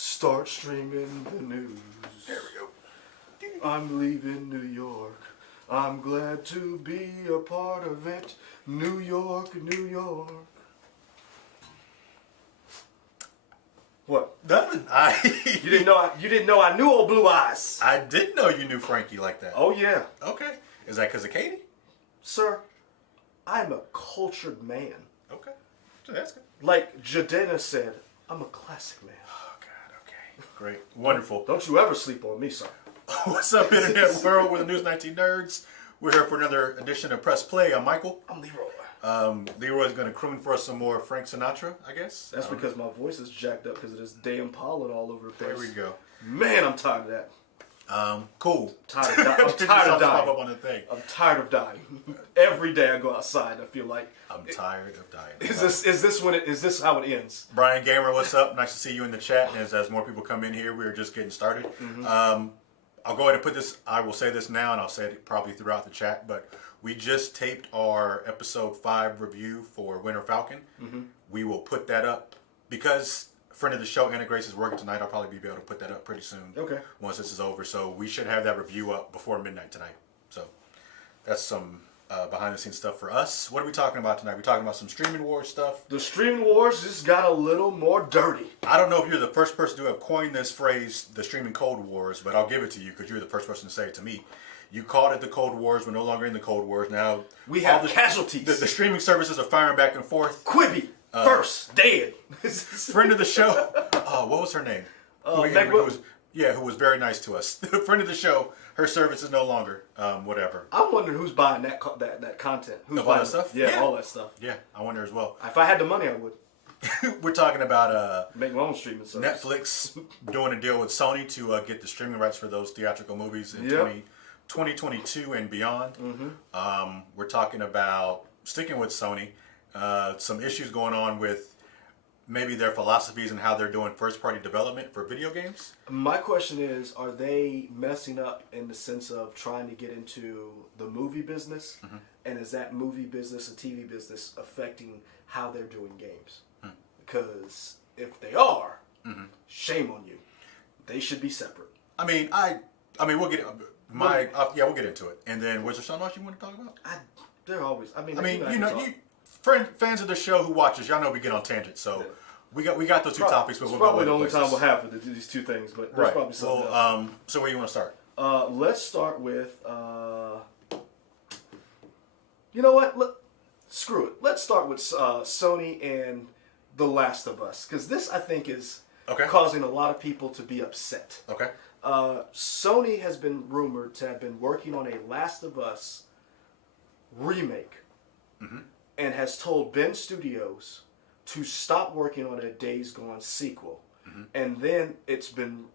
Start streaming the news. There we go. I'm leaving New York. I'm glad to be a part of it. New York, New York. What? Nothing. You didn't know I knew old Blue Eyes. I didn't know you knew Frankie like that. Oh yeah. Okay. Is that because of Katie? Sir, I'm a cultured man. Okay. So that's good. Like Jadena said, I'm a classic man. Oh God. Okay. Great. Wonderful. Don't you ever sleep on me, sir. What's up, Internet world? We're the News 19 Nerds. We're here for another edition of Press Play. I'm Michael. I'm Leroy. Leroy's going to croon for us some more Frank Sinatra, I guess. That's because my voice is jacked up because of this damn pollen all over the place. There we go. Man, I'm tired of that. Cool. I'm tired of dying. Pop up on the thing. I'm tired of dying. Every day I go outside, I feel like I'm tired of dying. Is this how it ends? Brian Gamer, what's up? Nice to see you in the chat. And as more people come in here, we're just getting started. Mm-hmm. I'll go ahead and put this. I will say this now, and I'll say it probably throughout the chat. But we just taped our episode 5 review for Winter Falcon. Mm-hmm. We will put that up because a friend of the show, Anna Grace, is working tonight. I'll probably be able to put that up pretty soon. Okay. Once this is over, so we should have that review up before midnight tonight. So that's some behind the scenes stuff for us. What are we talking about tonight? We're talking about some streaming wars stuff. The streaming wars just got a little more dirty. I don't know if you're the first person to have coined this phrase, the streaming Cold Wars, but I'll give it to you because you're the first person to say it to me. You called it the Cold Wars. We're no longer in the Cold Wars now. We have casualties. The streaming services are firing back and forth. Quibi, first, dead. Friend of the show. Oh, what was her name? Who was very nice to us. Friend of the show. Her service is no longer whatever. I'm wondering who's buying that content. Who's buying that stuff? Yeah, all that stuff. Yeah, I wonder as well. If I had the money, I would. We're talking about make my own streaming service. Netflix doing a deal with Sony to get the streaming rights for those theatrical movies in 2022 and beyond. Mm-hmm. We're talking about sticking with Sony. Some issues going on with maybe their philosophies and how they're doing first-party development for video games. My question is, are they messing up in the sense of trying to get into the movie business? Mm-hmm. And is that movie business or TV business affecting how they're doing games? Mm. Because if they are, shame on you. They should be separate. I mean, we'll get we'll get into it. And then, was there something else you want to talk about? They're always. Fans of the show who watches, y'all know we get on tangents, so we got those two topics, but we'll probably go the only time we'll have for these two things, but there's probably something else. So where do you want to start? Let's start with you know what? Screw it. Let's start with Sony and The Last of Us, because this I think is causing a lot of people to be upset. Okay. Sony has been rumored to have been working on a Last of Us remake. Mm-hmm. And has told Ben Studios to stop working on a Days Gone sequel. Mm-hmm. And then it's been,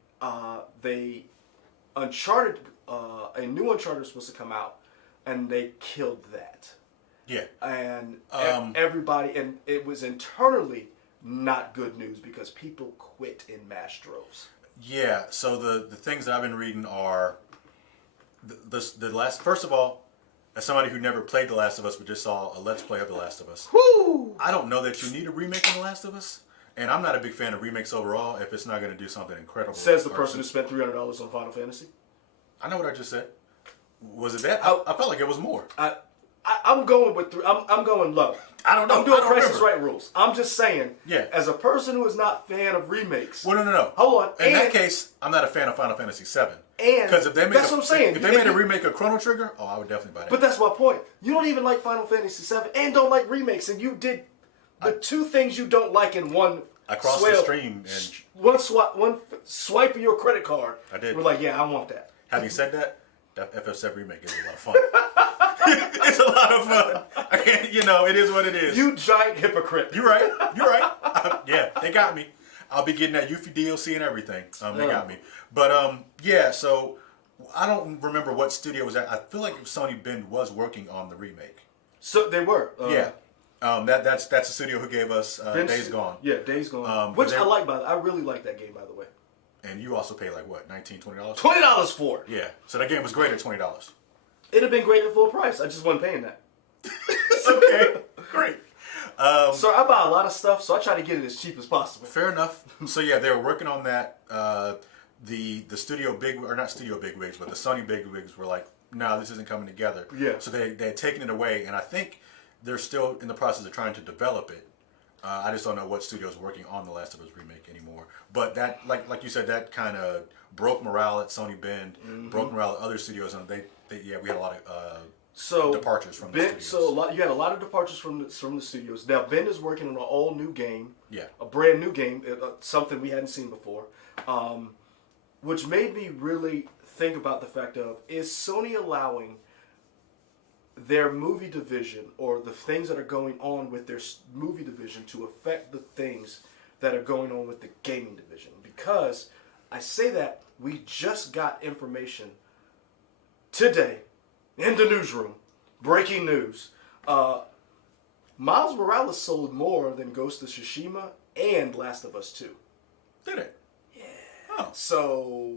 Uncharted, a new Uncharted was supposed to come out, and they killed that. Yeah. And everybody, and it was internally not good news because people quit in mass droves. Yeah, so the things that I've been reading are, first of all, as somebody who never played The Last of Us but just saw a Let's Play of The Last of Us, I don't know that you need a remake of The Last of Us. And I'm not a big fan of remakes overall if it's not going to do something incredible. Says the person who spent $300 on Final Fantasy. I know what I just said. Was it that? I felt like it was more. I'm going with I'm going low. I don't know. I'm doing Price is Right rules. I'm just saying. Yeah. As a person who is not a fan of remakes. Well, no. Hold on. In that case, I'm not a fan of Final Fantasy VII. Because if they made that's what I'm saying. If they made a remake of Chrono Trigger, I would definitely buy that. But that's my point. You don't even like Final Fantasy VII and don't like remakes, and you did the two things you don't like in one. Across the stream. And one swipe of your credit card. I did. We're like, yeah, I want that. Having said that FF7 remake is a lot of fun. It's a lot of fun. It is what it is. You giant hypocrite. You're right. Yeah, they got me. I'll be getting that Yuffie DLC and everything. They got me. But so I don't remember what studio was at. I feel like Sony Bend was working on the remake. So they were. That's the studio who gave us Days Gone. Yeah, Days Gone. Which I like, I really like that game, by the way. And you also paid like what, $19, $20? $20 for it. Yeah. So that game was great at $20. It'd have been great at full price. I just wasn't paying that. Okay. Great. So I buy a lot of stuff, so I try to get it as cheap as possible. Fair enough. So yeah, they were working on that. The studio not studio bigwigs, but the Sony bigwigs were like, no, this isn't coming together. Yeah. So they had taken it away, and I think they're still in the process of trying to develop it. I just don't know what studio is working on the Last of Us remake anymore. But that, like you said, that kind of broke morale at Sony Bend, broke morale at other studios, and we had a lot of departures from the studios. So you had a lot of departures from the studios. Now Bend is working on an all new game, a brand new game, something we hadn't seen before, which made me really think about the fact of, is Sony allowing their movie division or the things that are going on with their movie division to affect the things that are going on with the gaming division? Because I say that we just got information today in the newsroom, breaking news. Miles Morales sold more than Ghost of Tsushima and Last of Us 2. Did it? Yeah. Oh. So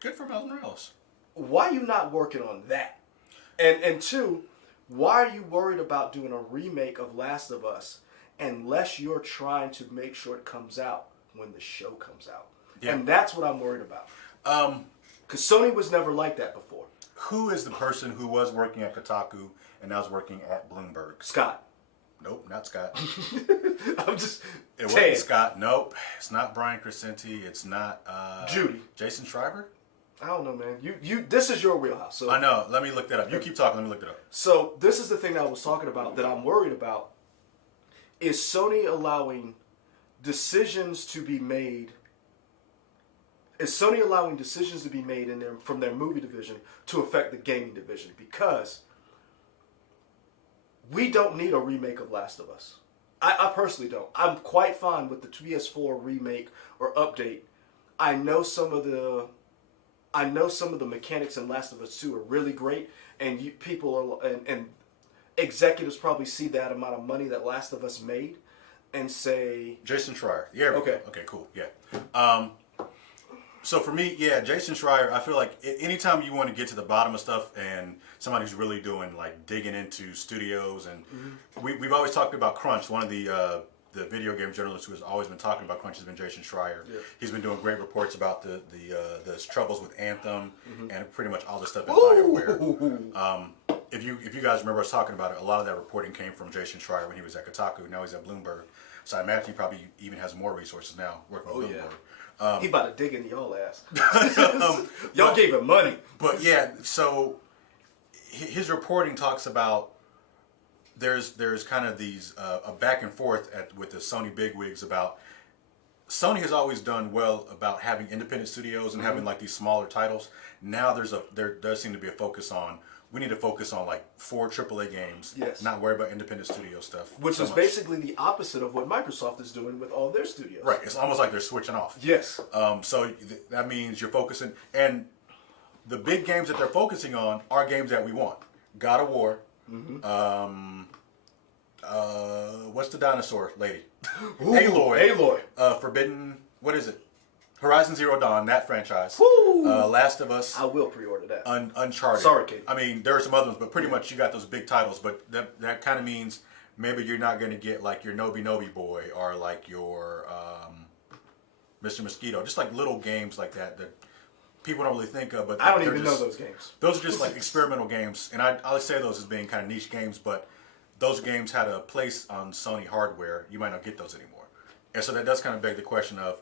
good for Miles Morales. Why are you not working on that? And two, why are you worried about doing a remake of Last of Us unless you're trying to make sure it comes out when the show comes out? Yeah. And that's what I'm worried about. Because Sony was never like that before. Who is the person who was working at Kotaku and now is working at Bloomberg? Scott. Nope, not Scott. I'm just... It wasn't Scott. Nope. It's not Brian Crescenti. It's not... Judy. Jason Schreiber? I don't know, man. This is your wheelhouse. So I know. Let me look that up. You keep talking. Let me look it up. So this is the thing that I was talking about that I'm worried about. Is Sony allowing decisions to be made? Is Sony allowing decisions to be made from their movie division to affect the gaming division? Because we don't need a remake of Last of Us. I personally don't. I'm quite fine with the PS4 remake or update. I know some of the mechanics in Last of Us 2 are really great, and people are and executives probably see that amount of money that Last of Us made and say, Jason Schreier. Yeah. Okay. Okay. Cool. Yeah. So for me, yeah, Jason Schreier. I feel like anytime you want to get to the bottom of stuff and somebody's really doing like digging into studios, and we've always talked about Crunch. One of the video game journalist who has always been talking about Crunch has been Jason Schreier. Yeah. He's been doing great reports about the troubles with Anthem and pretty much all the stuff in BioWare. If you guys remember us talking about it, a lot of that reporting came from Jason Schreier when he was at Kotaku. Now he's at Bloomberg. So I imagine he probably even has more resources now working with Bloomberg. Yeah. He about to dig into y'all ass. Y'all gave him money. But yeah, so his reporting talks about there's kind of these a back and forth with the Sony bigwigs about Sony has always done well about having independent studios and having like these smaller titles. Now there does seem to be a focus on we need to focus on like 4 AAA games, not worry about independent studio stuff. Which is basically the opposite of what Microsoft is doing with all their studios. Right, it's almost like they're switching off. Yes. So that means you're focusing, and the big games that they're focusing on are games that we want. God of War. What's the dinosaur lady? Aloy. Forbidden. What is it? Horizon Zero Dawn. That franchise. Last of Us. I will pre-order that. Uncharted. Sorry, Kate. I mean, there are some other ones, but pretty much you got those big titles. But that kind of means maybe you're not going to get like your Nobi Boy or like your Mr. Mosquito. Just like little games like that people don't really think of. But I don't even know those games. Those are just like experimental games, and I say those as being kind of niche games, but those games had a place on Sony hardware. You might not get those anymore, and so that does kind of beg the question of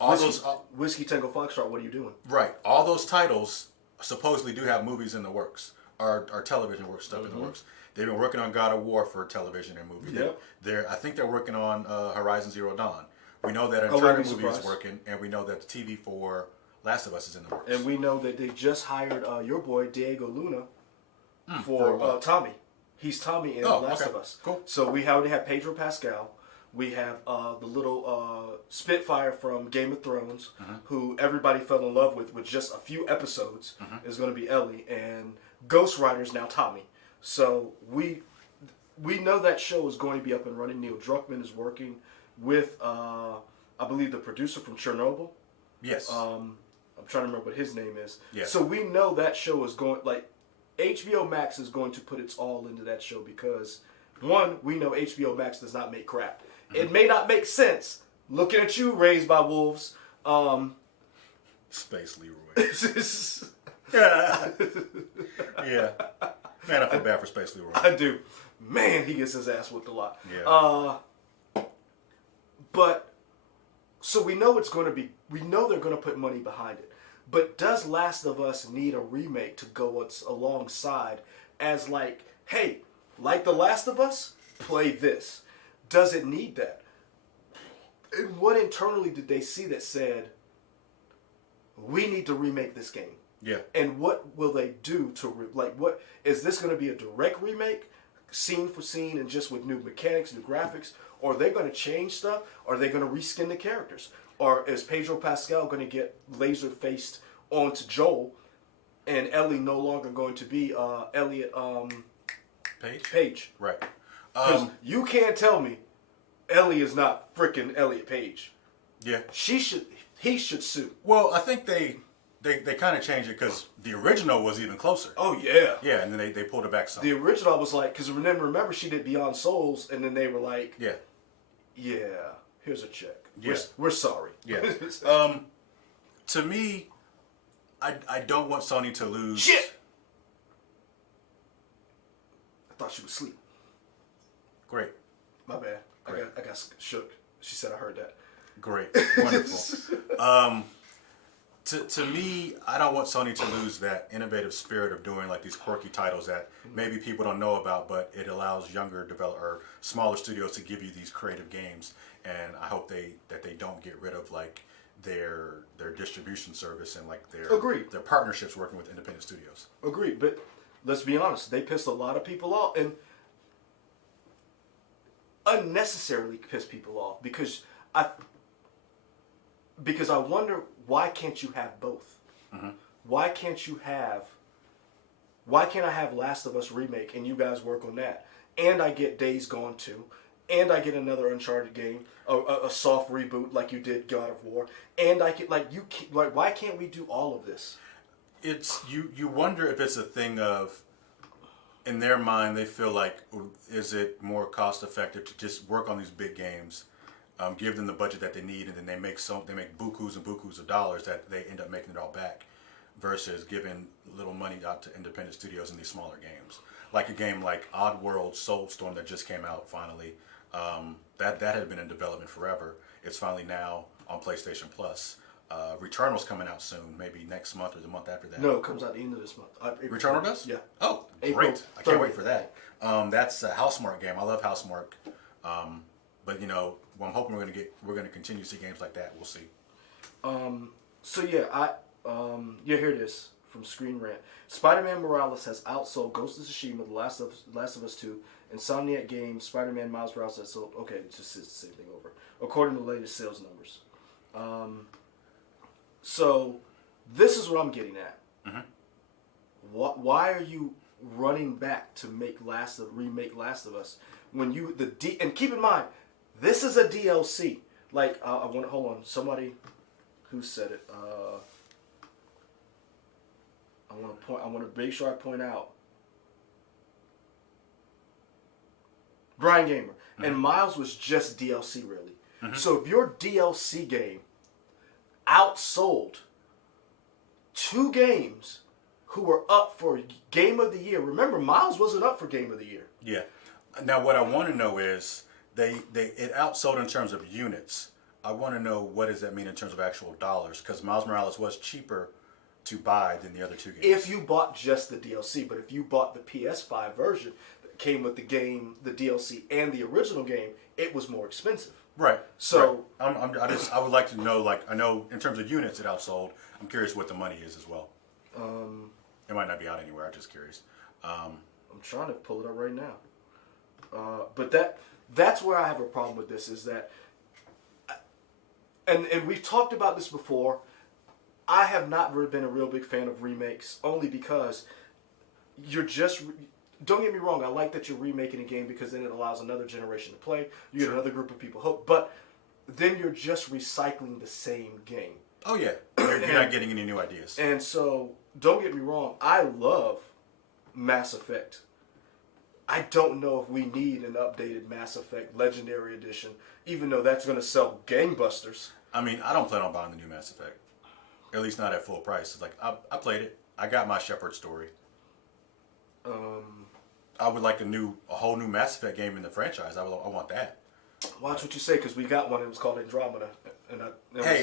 all those Whiskey Tango Foxtrot. What are you doing? Right, all those titles supposedly do have movies in the works, or television work stuff in the works. They've been working on God of War for television and movie. Yep. I think they're working on Horizon Zero Dawn. We know that Uncharted movie is working, and we know that the TV for Last of Us is in the works. And we know that they just hired your boy Diego Luna for Tommy. He's Tommy in Last of Us. Cool. So we already have Pedro Pascal. We have the little Spitfire from Game of Thrones, who everybody fell in love with just a few episodes, is going to be Ellie. And Ghost Rider's now Tommy. So we know that show is going to be up and running. Neil Druckmann is working with, I believe, the producer from Chernobyl. Yes. I'm trying to remember what his name is. Yeah. So we know that show is going, like, HBO Max is going to put its all into that show because One, we know HBO Max does not make crap. It may not make sense. Looking at you, Raised by Wolves. Space Leroy. Yeah. Man, I feel bad for Space Leroy. I do. Man, he gets his ass whooped a lot. Yeah. But, so we know we know they're going to put money behind it. But does Last of Us need a remake to go alongside as like, hey, like The Last of Us, play this? Does it need that? And what internally did they see that said, we need to remake this game? Yeah. And what will they do to, what, is this going to be a direct remake, scene for scene, and just with new mechanics, new graphics? Or are they going to change stuff? Are they going to reskin the characters? Or is Pedro Pascal going to get laser-faced onto Joel, and Ellie no longer going to be Elliot Page? Right. Because you can't tell me Ellie is not freaking Elliot Page. Yeah. He should sue. Well, I think they kind of changed it because the original was even closer. Oh, yeah. Yeah, and then they pulled it back some. The original was like, because remember she did Beyond Souls, and then they were like, yeah, here's a check. Yeah. We're sorry. Yeah. To me, I don't want Sony to lose. Shit! I thought she was asleep. Great. My bad. Great. I got shook. She said I heard that. Great. Wonderful. To me, I don't want Sony to lose that innovative spirit of doing like these quirky titles that maybe people don't know about, but it allows younger or smaller studios to give you these creative games. And I hope that they don't get rid of like their distribution service and like their partnerships working with independent studios. Agreed. But let's be honest, they pissed a lot of people off and unnecessarily pissed people off because I wonder, why can't you have both? Mm-hmm. Why can't I have Last of Us remake and you guys work on that, and I get Days Gone 2, and I get another Uncharted game, a soft reboot like you did God of War, and I get why can't we do all of this? It's you wonder if it's a thing of, in their mind, they feel like, is it more cost effective to just work on these big games, give them the budget that they need, and then they make bukus and bukus of dollars that they end up making it all back, versus giving little money out to independent studios in these smaller games, like a game like Oddworld Soulstorm that just came out finally. That had been in development forever. It's finally now on PlayStation Plus. Returnal's coming out soon, maybe next month or the month after that. No, it comes out the end of this month. Returnal does? Yeah. Oh, great! I can't wait for that. That's a Housemarque game. I love Housemarque. But I'm hoping we're gonna continue to see games like that. We'll see. So yeah, here it is from Screen Rant. Spider-Man Morales has outsold Ghost of Tsushima, The Last of Us 2, Insomniac Games, Spider-Man Miles Morales has sold. Okay, it just says the same thing over. According to the latest sales numbers. So this is what I'm getting at. Mm-hmm. Why are you running back to remake Last of Us when and keep in mind, this is a DLC. Like I want to hold on. Somebody who said it. I want to make sure I point out. Brian Gamer. Mm-hmm. And Miles was just DLC, really. Mm-hmm. So if your DLC game outsold two games who were up for Game of the Year. Remember, Miles wasn't up for Game of the Year. Yeah. Now, what I want to know is it outsold in terms of units. I want to know, what does that mean in terms of actual dollars? Because Miles Morales was cheaper to buy than the other two games. If you bought just the DLC, but if you bought the PS5 version that came with the game, the DLC, and the original game, it was more expensive. Right. So right. I would like to know, I know in terms of units it outsold. I'm curious what the money is as well. It might not be out anywhere. I'm just curious. I'm trying to pull it up right now. But that's where I have a problem with this, is that, and we've talked about this before. I have not been a real big fan of remakes, only because you're just. Don't get me wrong, I like that you're remaking a game because then it allows another generation to play. You get another group of people hooked, but then you're just recycling the same game. Oh yeah, you're not getting any new ideas. And so, don't get me wrong, I love Mass Effect. I don't know if we need an updated Mass Effect Legendary Edition, even though that's going to sell gangbusters. I mean, I don't plan on buying the new Mass Effect. At least not at full price. It's like, I played it. I got my Shepard story. I would like a whole new Mass Effect game in the franchise. I want that. Watch what you say, because we got one. It was called Andromeda.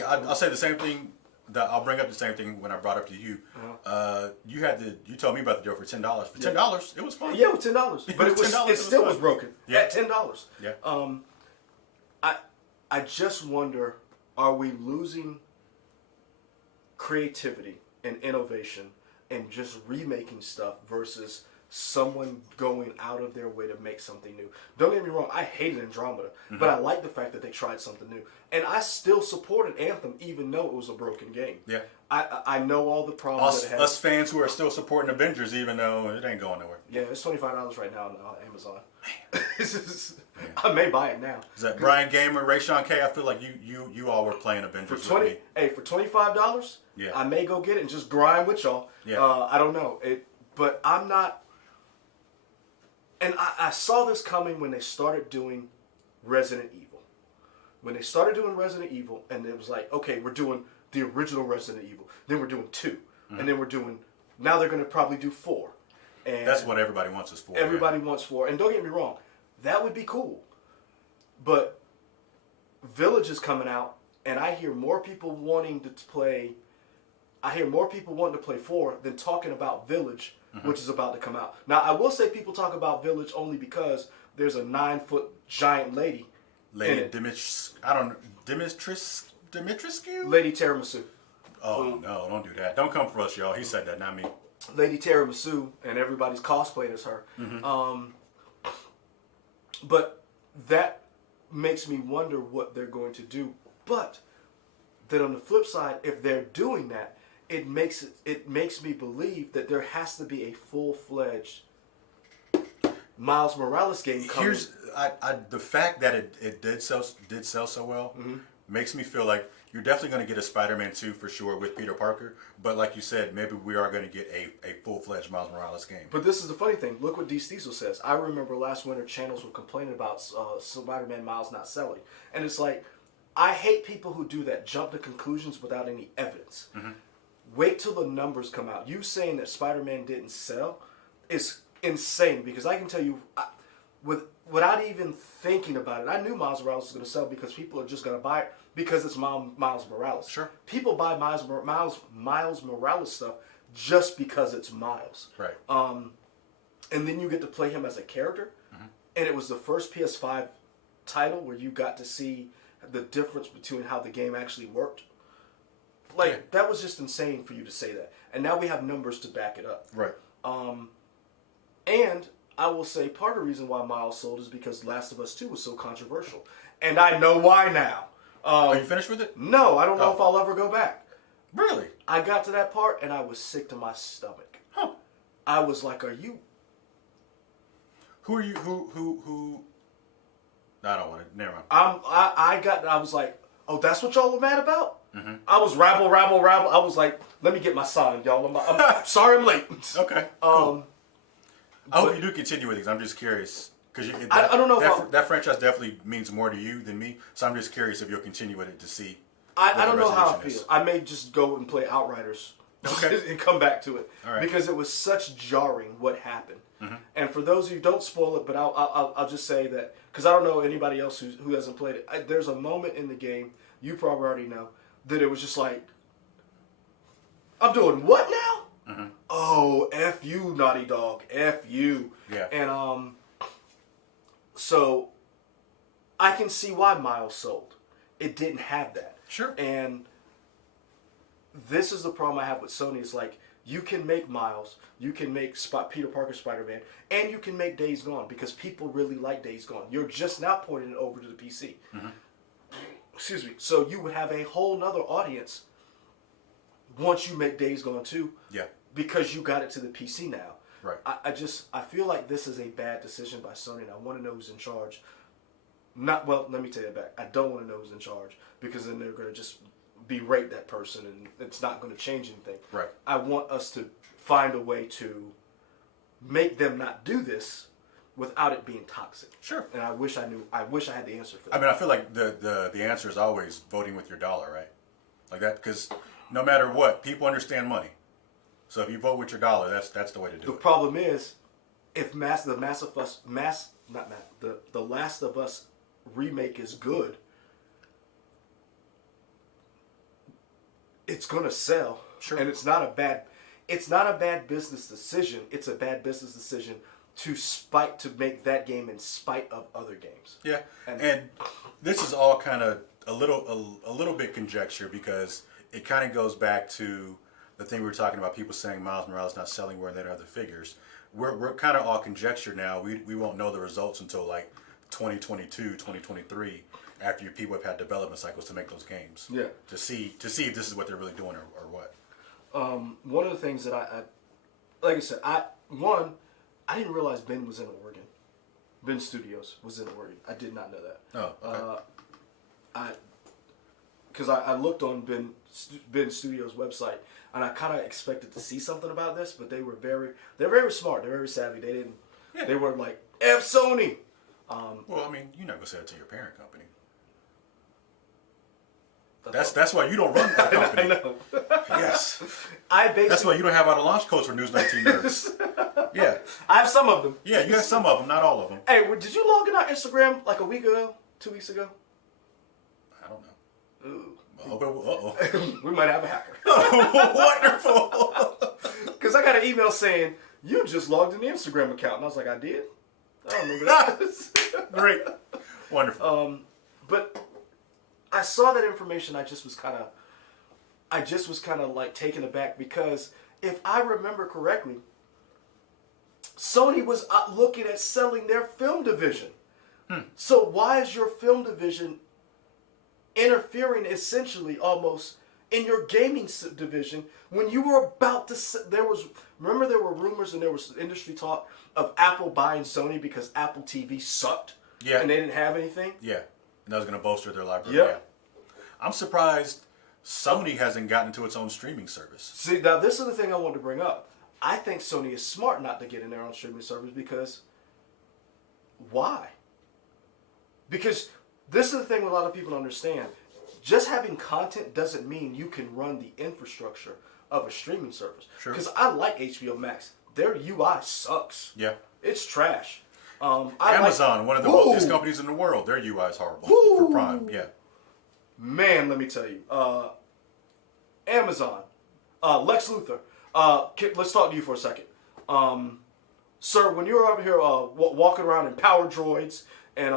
I'll say the same thing. I'll bring up the same thing when I brought up to you. You told me about the deal for $10. For $10, it was fun. Yeah, it was $10, but it still was broken. Yeah, at $10. Yeah. I just wonder, are we losing creativity and innovation and just remaking stuff versus someone going out of their way to make something new? Don't get me wrong, I hated Andromeda, but I like the fact that they tried something new. And I still supported Anthem even though it was a broken game. Yeah. I know all the problems that it has. Us fans who are still supporting Avengers even though it ain't going nowhere. Yeah, it's $25 right now on Amazon. I may buy it now. Is that Brian Gamer, Ray Sean K? I feel like you all were playing Avengers for with me. For $25, yeah, I may go get it and just grind with y'all. Yeah. I don't know but I'm not. And I saw this coming when they started doing Resident Evil. When they started doing Resident Evil, and it was like, okay, we're doing the original Resident Evil. Then we're doing 2. And then now they're going to probably do 4. And that's what everybody wants is 4. Everybody wants 4. And don't get me wrong, that would be cool. But Village is coming out, and I hear more people wanting to play 4 than talking about Village, which is about to come out. Now, I will say people talk about Village only because there's a 9-foot giant lady. Lady Dimitrescu? Lady Tiramisu. Oh, no, don't do that. Don't come for us, y'all. He said that, not me. Lady Tiramisu, and everybody's cosplaying as her. But that makes me wonder what they're going to do. But then on the flip side, if they're doing that, it makes me believe that there has to be a full-fledged Miles Morales game coming. The fact that it did sell so well makes me feel like you're definitely going to get a Spider-Man 2 for sure with Peter Parker. But like you said, maybe we are going to get a full-fledged Miles Morales game. But this is the funny thing. Look what D. Stiesel says. I remember last winter channels were complaining about Spider-Man Miles not selling. And it's like, I hate people who do that, jump to conclusions without any evidence. Wait till the numbers come out. You saying that Spider-Man didn't sell is insane, because I can tell you, without even thinking about it, I knew Miles Morales was going to sell because people are just going to buy it because it's Miles Morales. Sure. People buy Miles Morales stuff just because it's Miles. Right. And then you get to play him as a character, and it was the first PS5 title where you got to see the difference between how the game actually worked. That was just insane for you to say that. And now we have numbers to back it up. Right. And I will say part of the reason why Miles sold is because Last of Us 2 was so controversial. And I know why now. Are you finished with it? No, I don't know if I'll ever go back. Really? I got to that part and I was sick to my stomach. Huh. I was like, are you... Who are you... Who... I don't want to... Never mind. I was like, oh, that's what y'all were mad about? I was rabble. I was like, let me get my sign, y'all. I'm sorry I'm late. Okay. Cool. I hope you do continue with these. I'm just curious. Because I don't know that franchise definitely means more to you than me. So I'm just curious if you'll continue with it to see. I don't know how I feel. I may just go and play Outriders and come back to it. All right. Because it was such jarring what happened. And for those of you, don't spoil it, but I'll just say that, because I don't know anybody else who hasn't played it. There's a moment in the game, you probably already know, that it was just like, I'm doing what now? Oh, F you, Naughty Dog. F you. Yeah. And so I can see why Miles sold. It didn't have that. Sure. And this is the problem I have with Sony. It's like, you can make Miles, you can make Peter Parker Spider-Man, and you can make Days Gone, because people really like Days Gone. You're just now pointing it over to the PC. Excuse me. So you would have a whole nother audience once you make Days Gone 2. Yeah. Because you got it to the PC now. Right. I feel like this is a bad decision by Sony, and I want to know who's in charge. Let me take it back. I don't want to know who's in charge, because then they're going to just berate that person, and it's not going to change anything. Right. I want us to find a way to make them not do this, without it being toxic. Sure. And I wish I had the answer for that. I mean, I feel like the answer is always voting with your dollar, right? Like that, because no matter what, people understand money. So if you vote with your dollar, that's the way to do it. The problem is, if The Last of Us remake is good, it's gonna sell. Sure. And it's not a bad business decision. It's a bad business decision to make that game in spite of other games. Yeah. And this is all kind of a little bit conjecture, because it kind of goes back to the thing we were talking about, people saying Miles Morales not selling where they don't have the figures. We're kind of all conjecture now. We won't know the results until like 2022, 2023, after your people have had development cycles to make those games. Yeah. To see if this is what they're really doing or what. One of the things that I like I said, I didn't realize Ben was in Oregon. Ben Studios was in Oregon. I did not know that. Oh, okay. Because I looked on Ben Studios' website, and I kind of expected to see something about this, but they're very smart. They're very savvy. They were like, F Sony. Well, I mean, you're not gonna say it to your parent company. That's why you don't run the company. I know. Yes. That's why you don't have out of launch codes for News 19 Nerds. Yeah. I have some of them. Yeah, you have some of them, not all of them. Hey, did you log in our Instagram like a week ago? 2 weeks ago? I don't know. Ooh. Uh-oh. We might have a hacker. Wonderful. Because I got an email saying, you just logged in the Instagram account. And I was like, I did? I don't remember that. Great. Wonderful. But I saw that information. I just was kind of like taken aback, because if I remember correctly, Sony was looking at selling their film division. So why is your film division interfering essentially almost in your gaming division when you were about to there were rumors and there was industry talk of Apple buying Sony because Apple TV sucked. Yeah. And they didn't have anything. Yeah. And that was going to bolster their library. Yep. Yeah. I'm surprised Sony hasn't gotten into its own streaming service. See, now this is the thing I wanted to bring up. I think Sony is smart not to get in their own streaming service, because why? Because this is the thing a lot of people don't understand. Just having content doesn't mean you can run the infrastructure of a streaming service. Sure. Because I like HBO Max. Their UI sucks. Yeah. It's trash. Amazon, one of the wealthiest companies in the world, their UI is horrible for Prime. Yeah. Man, let me tell you. Amazon, Lex Luthor. Let's talk to you for a second. Sir, when you're over here walking around in power droids and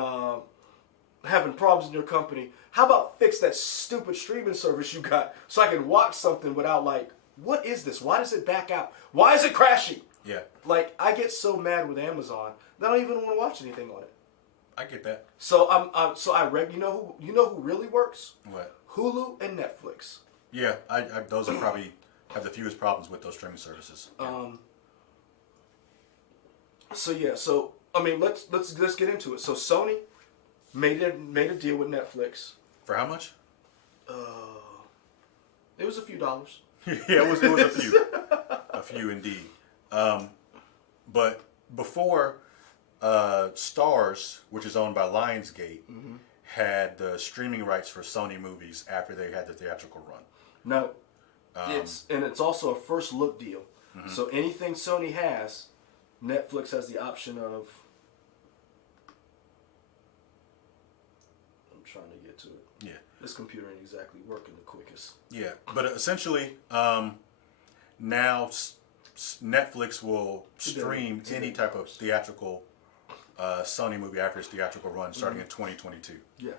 having problems in your company, how about fix that stupid streaming service you got so I can watch something without like, what is this? Why does it back out? Why is it crashing? Yeah. Like, I get so mad with Amazon that I don't even want to watch anything on it. I get that. So you know who really works? What? Hulu and Netflix. Yeah, those are probably have the fewest problems with those streaming services. Yeah. So I mean, let's get into it. So Sony made a deal with Netflix. For how much? It was a few dollars. Yeah, it was a few, a few indeed. But before Starz, which is owned by Lionsgate, had the streaming rights for Sony movies after they had the theatrical run. No, it's also a first look deal. So anything Sony has, Netflix has the option of. I'm trying to get to it. Yeah. This computer ain't exactly working the quickest. Yeah, but essentially, now Netflix will stream any type of theatrical Sony movie after its theatrical run, starting in 2022. Yeah.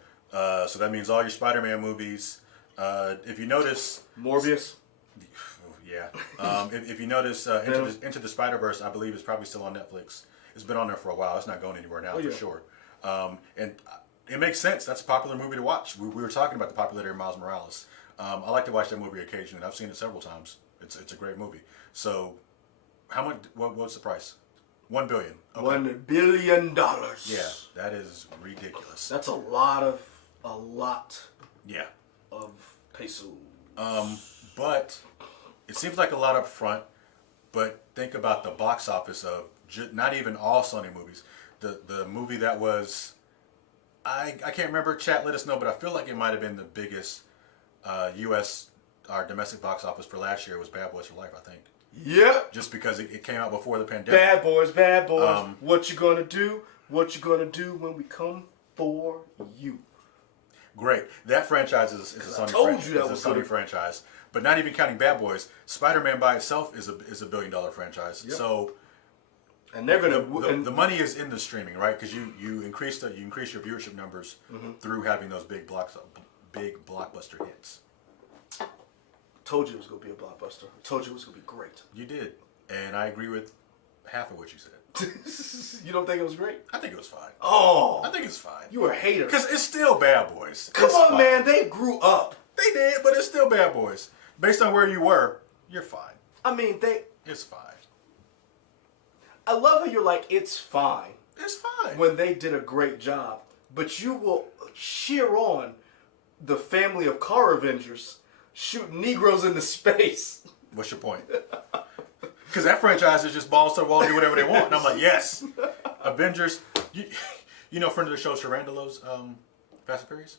So that means all your Spider-Man movies. If you notice, Morbius. Yeah. If you notice, Into the Spider-Verse, I believe, is probably still on Netflix. It's been on there for a while. It's not going anywhere now, for sure. And it makes sense. That's a popular movie to watch. We were talking about the popularity of Miles Morales. I like to watch that movie occasionally. I've seen it several times. It's a great movie. So, how much? What's the price? $1 billion. Okay. $1 billion. Yeah, that is ridiculous. That's a lot. Yeah. Of pesos. But it seems like a lot up front. But think about the box office of not even all Sony movies. the movie that was, I can't remember. Chat, let us know, but I feel like it might have been the biggest U.S. our domestic box office for last year was Bad Boys for Life, I think. Yep. Just because it came out before the pandemic. Bad Boys, Bad Boys. What you gonna do? What you gonna do when we come for you? Great. That franchise is a Sony franchise. But not even counting Bad Boys, Spider-Man by itself is a $1 billion franchise. Yep. So, and they're gonna the money is in the streaming, right? Because you increase your viewership numbers through having those big blockbuster hits. Told you it was gonna be a blockbuster. Told you it was gonna be great. You did, and I agree with half of what you said. You don't think it was great? I think it was fine. Oh, I think it's fine. You were a hater. Because it's still Bad Boys. Come on, man. They grew up. They did, but it's still Bad Boys. Based on where you were, you're fine. I mean, It's fine. I love how you're like, it's fine. It's fine. When they did a great job. But you will cheer on the family of car Avengers shooting Negroes into space. What's your point? Because that franchise is just balls to the wall, do whatever they want. And I'm like, yes. Avengers. You know, friend of the show, Sharandalos, Fast and Furious?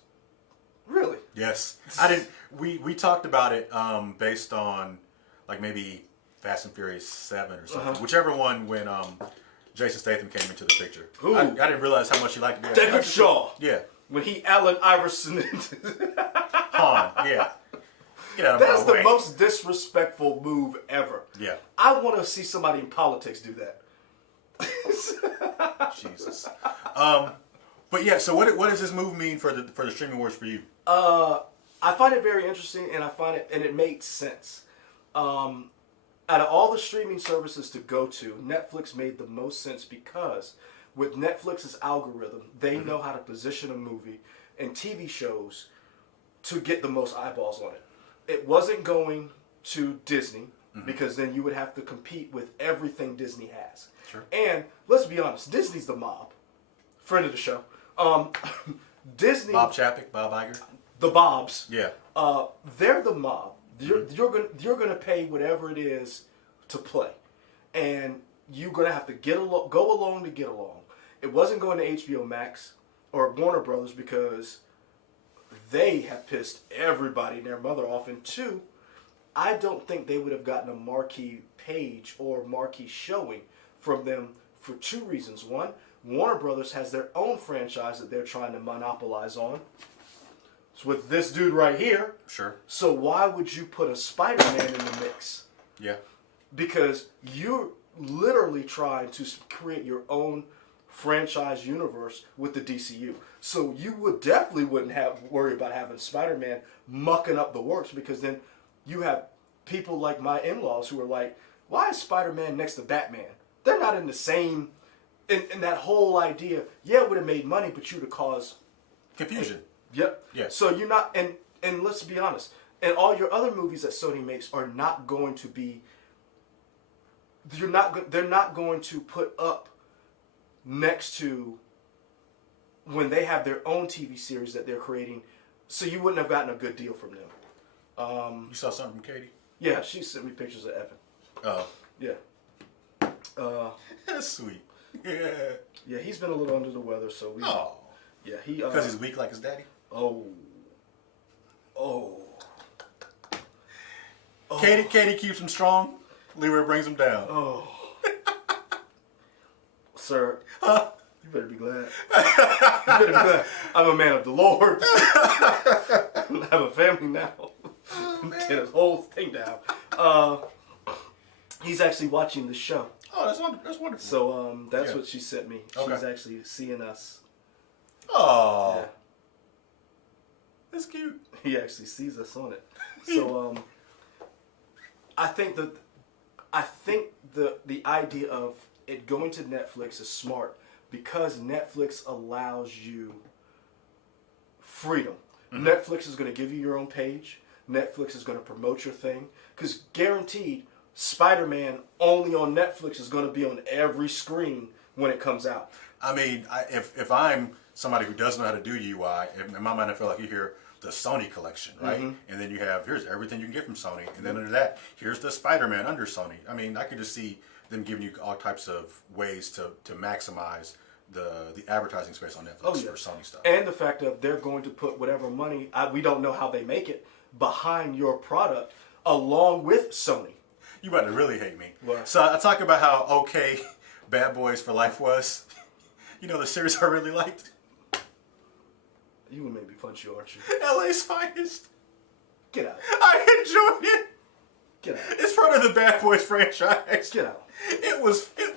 Really? Yes. I didn't. We talked about it based on like maybe Fast and Furious 7 or something. Whichever one when Jason Statham came into the picture. I didn't realize how much he liked to be. David Shaw. Yeah. When he Allen Iverson. Han. Yeah. That's the most disrespectful move ever. Yeah. I want to see somebody in politics do that. Jesus. But yeah, so what does this move mean for the streaming wars for you? I find it very interesting, and it made sense. Out of all the streaming services to go to, Netflix made the most sense because with Netflix's algorithm, they know how to position a movie and TV shows to get the most eyeballs on it. It wasn't going to Disney because then you would have to compete with everything Disney has. Sure. And let's be honest, Disney's the mob. Friend of the show. Disney. Bob Chapek, Bob Iger. The Bobs. Yeah. They're the mob. You're gonna pay whatever it is to play, and you're gonna have to go along to get along. It wasn't going to HBO Max or Warner Brothers because they have pissed everybody and their mother off. And two, I don't think they would have gotten a marquee page or marquee showing from them for two reasons. One, Warner Brothers has their own franchise that they're trying to monopolize on. It's with this dude right here. Sure. So why would you put a Spider-Man in the mix? Yeah. Because you're literally trying to create your own franchise universe with the DCU. So you wouldn't worry about having Spider-Man mucking up the works, because then you have people like my in-laws who are like, why is Spider-Man next to Batman? They're not in the same... And that whole idea, yeah, it would have made money, but you would have caused... confusion. Yep. Yeah. So you're not... And let's be honest. And all your other movies that Sony makes are not going to be... They're not going to put up next to when they have their own TV series that they're creating. So you wouldn't have gotten a good deal from them. You saw something from Katie? Yeah, she sent me pictures of Evan. Oh. Yeah. That's sweet. Yeah. Yeah, he's been a little under the weather, so we... Oh. Yeah, he... Because he's weak like his daddy? Oh. Katie keeps him strong. Leroy brings him down. Oh. Sir, you better be glad. You better be glad. I'm a man of the Lord. I have a family now. Get his whole thing down. He's actually watching the show. Oh, that's wonderful. So that's what she sent me. She's actually seeing us. Oh. Yeah. That's cute. He actually sees us on it. So I think the idea of it going to Netflix is smart, because Netflix allows you freedom. Mm-hmm. Netflix is going to give you your own page. Netflix is going to promote your thing, because guaranteed Spider-Man only on Netflix is going to be on every screen when it comes out. I mean, if I'm somebody who doesn't know how to do UI, in my mind I feel like you hear the Sony collection, right? Mm-hmm. And then you have, here's everything you can get from Sony. And then under that, here's the Spider-Man under Sony. I mean, I could just see them giving you all types of ways to maximize the advertising space on Netflix for Sony stuff. And the fact that they're going to put whatever money, we don't know how they make it, behind your product along with Sony. You about to really hate me. What? So I talk about how okay Bad Boys for Life was. You know the series I really liked? You would maybe punch you, aren't you? LA's Finest. Get out. I enjoyed it. Get out. It's part of the Bad Boys franchise. Get out.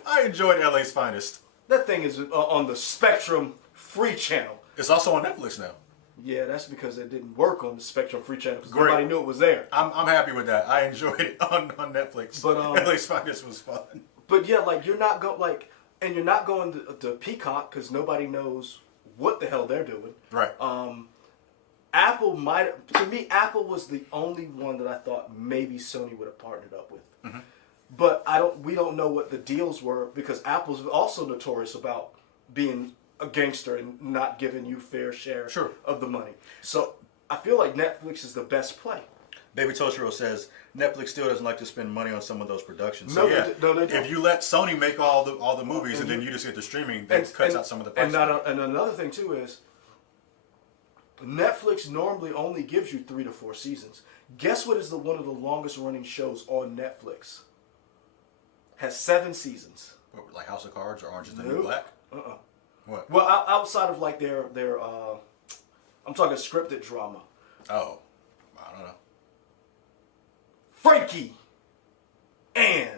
I enjoyed LA's Finest. That thing is on the Spectrum free channel. It's also on Netflix now. Yeah, that's because it didn't work on the Spectrum free channel because nobody knew it was there. I'm happy with that. I enjoyed it on Netflix. But LA's Finest was fun. But yeah, like you're not going to Peacock because nobody knows what the hell they're doing. Right. Apple Apple was the only one that I thought maybe Sony would have partnered up with. Mm-hmm. But we don't know what the deals were because Apple's also notorious about being a gangster and not giving you fair share of the money. So I feel like Netflix is the best play. David Toshiro says Netflix still doesn't like to spend money on some of those productions. No, So yeah, they don't. If you let Sony make all the movies and then you just get the streaming, that cuts out some of the price. And another thing too is Netflix normally only gives you 3 to 4 seasons. Guess what is one of the longest running shows on Netflix? Has 7 seasons. What, like House of Cards or Orange is the New Black? What? Well, outside of like their I'm talking scripted drama. Oh, I don't know. Frankie and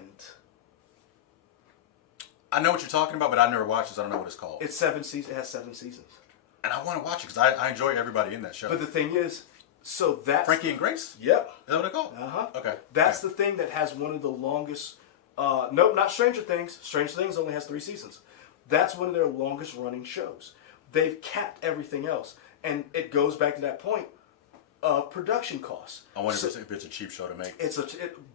I know what you're talking about, but I never watched this. I don't know what it's called. It's 7 seasons. It has 7 seasons. And I want to watch it because I enjoy everybody in that show. But the thing is, so that's Frankie and Grace? Yep. Is that what it's called? Uh-huh. Okay. That's the thing that has one of the longest. Nope, not Stranger Things. Stranger Things only has 3 seasons. That's one of their longest running shows. They've capped everything else, and it goes back to that point of production costs. I wonder if it's a cheap show to make.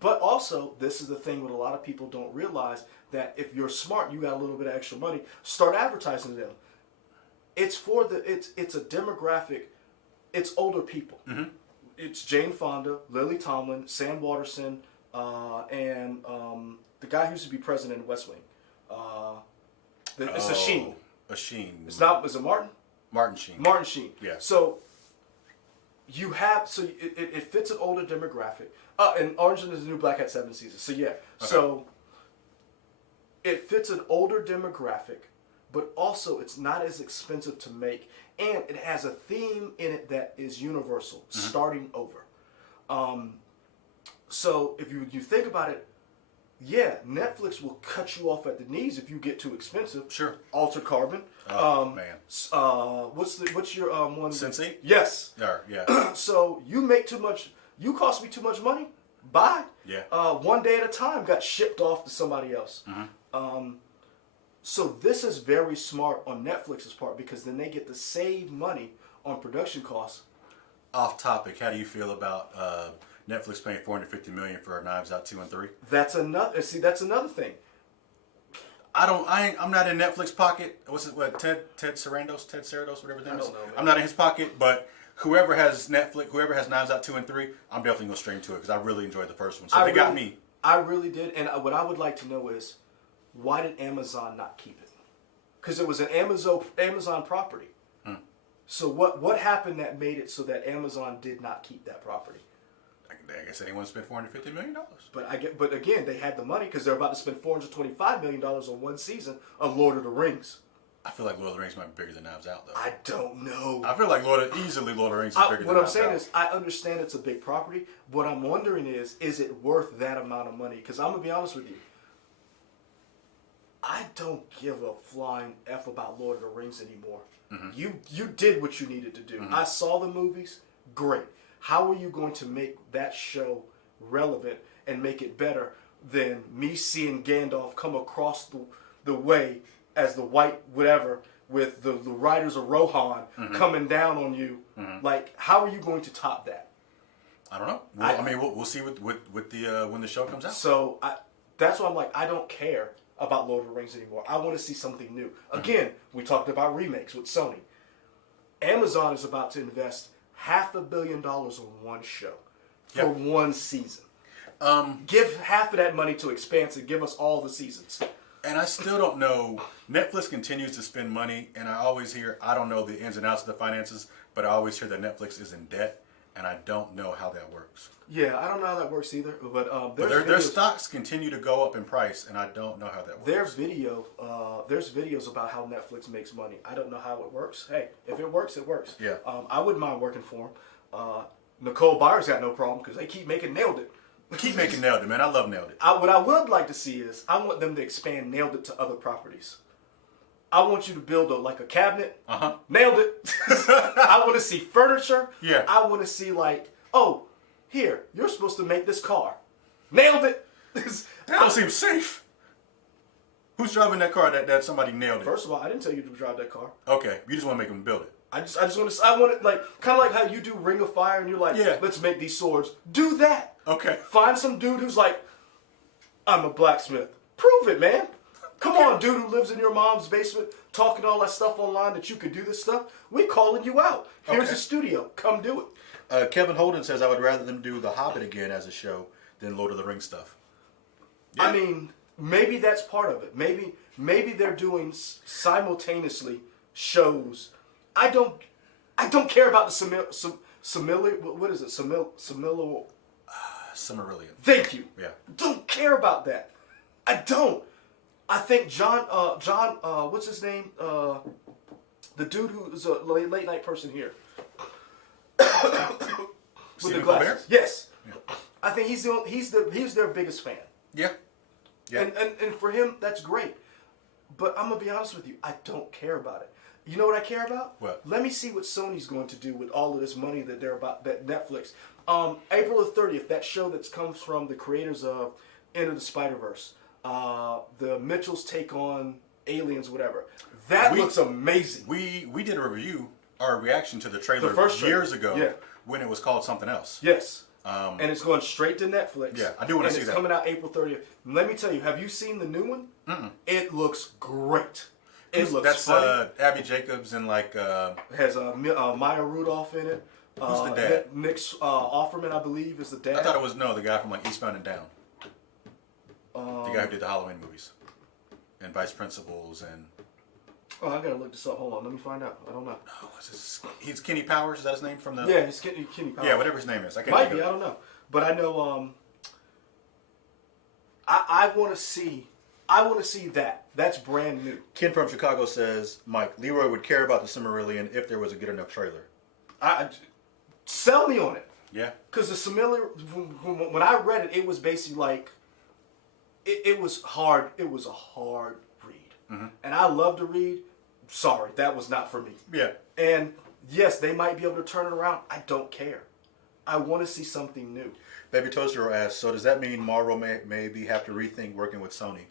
But also, this is the thing what a lot of people don't realize, that if you're smart, you got a little bit of extra money, start advertising to them. It's a demographic. It's older people. Mm-hmm. It's Jane Fonda, Lily Tomlin, Sam Waterston, and the guy who used to be president in West Wing. It's a Sheen. A Sheen. It's not. Is it Martin? Martin Sheen. Martin Sheen. Yeah. So it fits an older demographic. And Orange is the New Black had 7 seasons. So yeah. Okay. So it fits an older demographic, but also it's not as expensive to make, and it has a theme in it that is universal, mm-hmm. starting over. So if you think about it, yeah, Netflix will cut you off at the knees if you get too expensive. Sure. Altered Carbon. Oh man. What's your one? Sense8? Yes. Yeah. So you make too much. You cost me too much money. Bye. Yeah. One day at a time got shipped off to somebody else. Mm-hmm. So this is very smart on Netflix's part because then they get to save money on production costs. Off topic, how do you feel about Netflix paying $450 million for Knives Out 2 and 3? That's another thing. I'm not in Netflix pocket. What's it? What Ted Sarandos, whatever his name is. Know, I'm not in his pocket, but whoever has Netflix, whoever has Knives Out 2 and 3, I'm definitely gonna stream to it because I really enjoyed the first one. So they got me. I really did, and what I would like to know is why did Amazon not keep it? Because it was an Amazon property. So what happened that made it so that Amazon did not keep that property? I guess anyone spent $450 million. But again, they had the money because they're about to spend $425 million on one season of Lord of the Rings. I feel like Lord of the Rings might be bigger than Knives Out, though. I don't know. I feel like Lord of the Rings is bigger than Knives Out. What I'm saying is, I understand it's a big property. What I'm wondering is it worth that amount of money? Because I'm going to be honest with you. I don't give a flying F about Lord of the Rings anymore. Mm-hmm. You did what you needed to do. Mm-hmm. I saw the movies. Great. How are you going to make that show relevant and make it better than me seeing Gandalf come across the way as the white whatever with the Riders of Rohan mm-hmm. coming down on you? Mm-hmm. Like, how are you going to top that? I don't know. We'll see with the when the show comes out. So that's why I'm like, I don't care about Lord of the Rings anymore. I want to see something new. Again, we talked about remakes with Sony. Amazon is about to invest $500 million on one show for one season. Give half of that money to Expanse and give us all the seasons. And I still don't know. Netflix continues to spend money, and I always hear, I don't know the ins and outs of the finances, but I always hear that Netflix is in debt, and I don't know how that works. Yeah, I don't know how that works either. But their stocks continue to go up in price, and I don't know how that works. There's videos about how Netflix makes money. I don't know how it works. Hey, if it works, it works. Yeah. I wouldn't mind working for them. Nicole Byers got no problem because they keep making Nailed It. Keep making Nailed It, man. I love Nailed It. What I would like to see is I want them to expand Nailed It to other properties. I want you to build a cabinet. Nailed It. I want to see furniture. Yeah. I want to see oh, here, you're supposed to make this car. Nailed It. That don't seem safe. Who's driving that car that somebody nailed it? First of all, I didn't tell you to drive that car. Okay, you just want to make them build it. I want it kind of like how you do Ring of Fire and you're like, yeah, let's make these swords. Do that. Okay. Find some dude who's like, I'm a blacksmith. Prove it, man. Come on, dude who lives in your mom's basement talking all that stuff online that you could do this stuff. We calling you out. Here's a studio. Come do it. Kevin Holden says, I would rather them do The Hobbit again as a show than Lord of the Rings stuff. Yeah. I mean, maybe that's part of it. Maybe they're doing simultaneously shows. I don't care about the what is it? Silmarillion. Thank you. Yeah. Don't care about that. I don't. I think John, what's his name? The dude who's a late night person here. With the glasses. Colbert? Yes. Yeah. I think he's their biggest fan. Yeah. Yeah. And for him, that's great. But I'm gonna be honest with you, I don't care about it. You know what I care about? What? Let me see what Sony's going to do with all of this money that that Netflix. April the 30th, that show that comes from the creators of Into the Spider-Verse. The Mitchells take on aliens, whatever. That looks amazing. We did a review, our reaction to the trailer years ago when it was called something else. Yes. And it's going straight to Netflix. Yeah, I do want to see that. It's coming out April 30th. Let me tell you, have you seen the new one? Mm-mm. It looks great. It looks That's funny. Abby Jacobs and has Maya Rudolph in it. Who's the dad? Nick Offerman, I believe, is the dad. I thought it was the guy from Eastbound and Down. The guy who did the Halloween movies and Vice Principals and. Oh, I gotta look this up. Hold on, let me find out. I don't know. Oh, he's Kenny Powers. Is that his name from the? Yeah, it's Kenny Powers. Yeah, whatever his name is. I can't. Might be. I don't know, but I know. I want to see. I want to see that. That's brand new. Ken from Chicago says, Mike, Leroy would care about the Silmarillion if there was a good enough trailer. Sell me on it. Yeah. Because the Silmarillion, when I read it, it was basically like, it was hard. It was a hard read. Mm-hmm. And I love to read. Sorry, that was not for me. Yeah. And yes, they might be able to turn it around. I don't care. I want to see something new. Baby Toaster asks, so does that mean Marvel may maybe have to rethink working with Sony?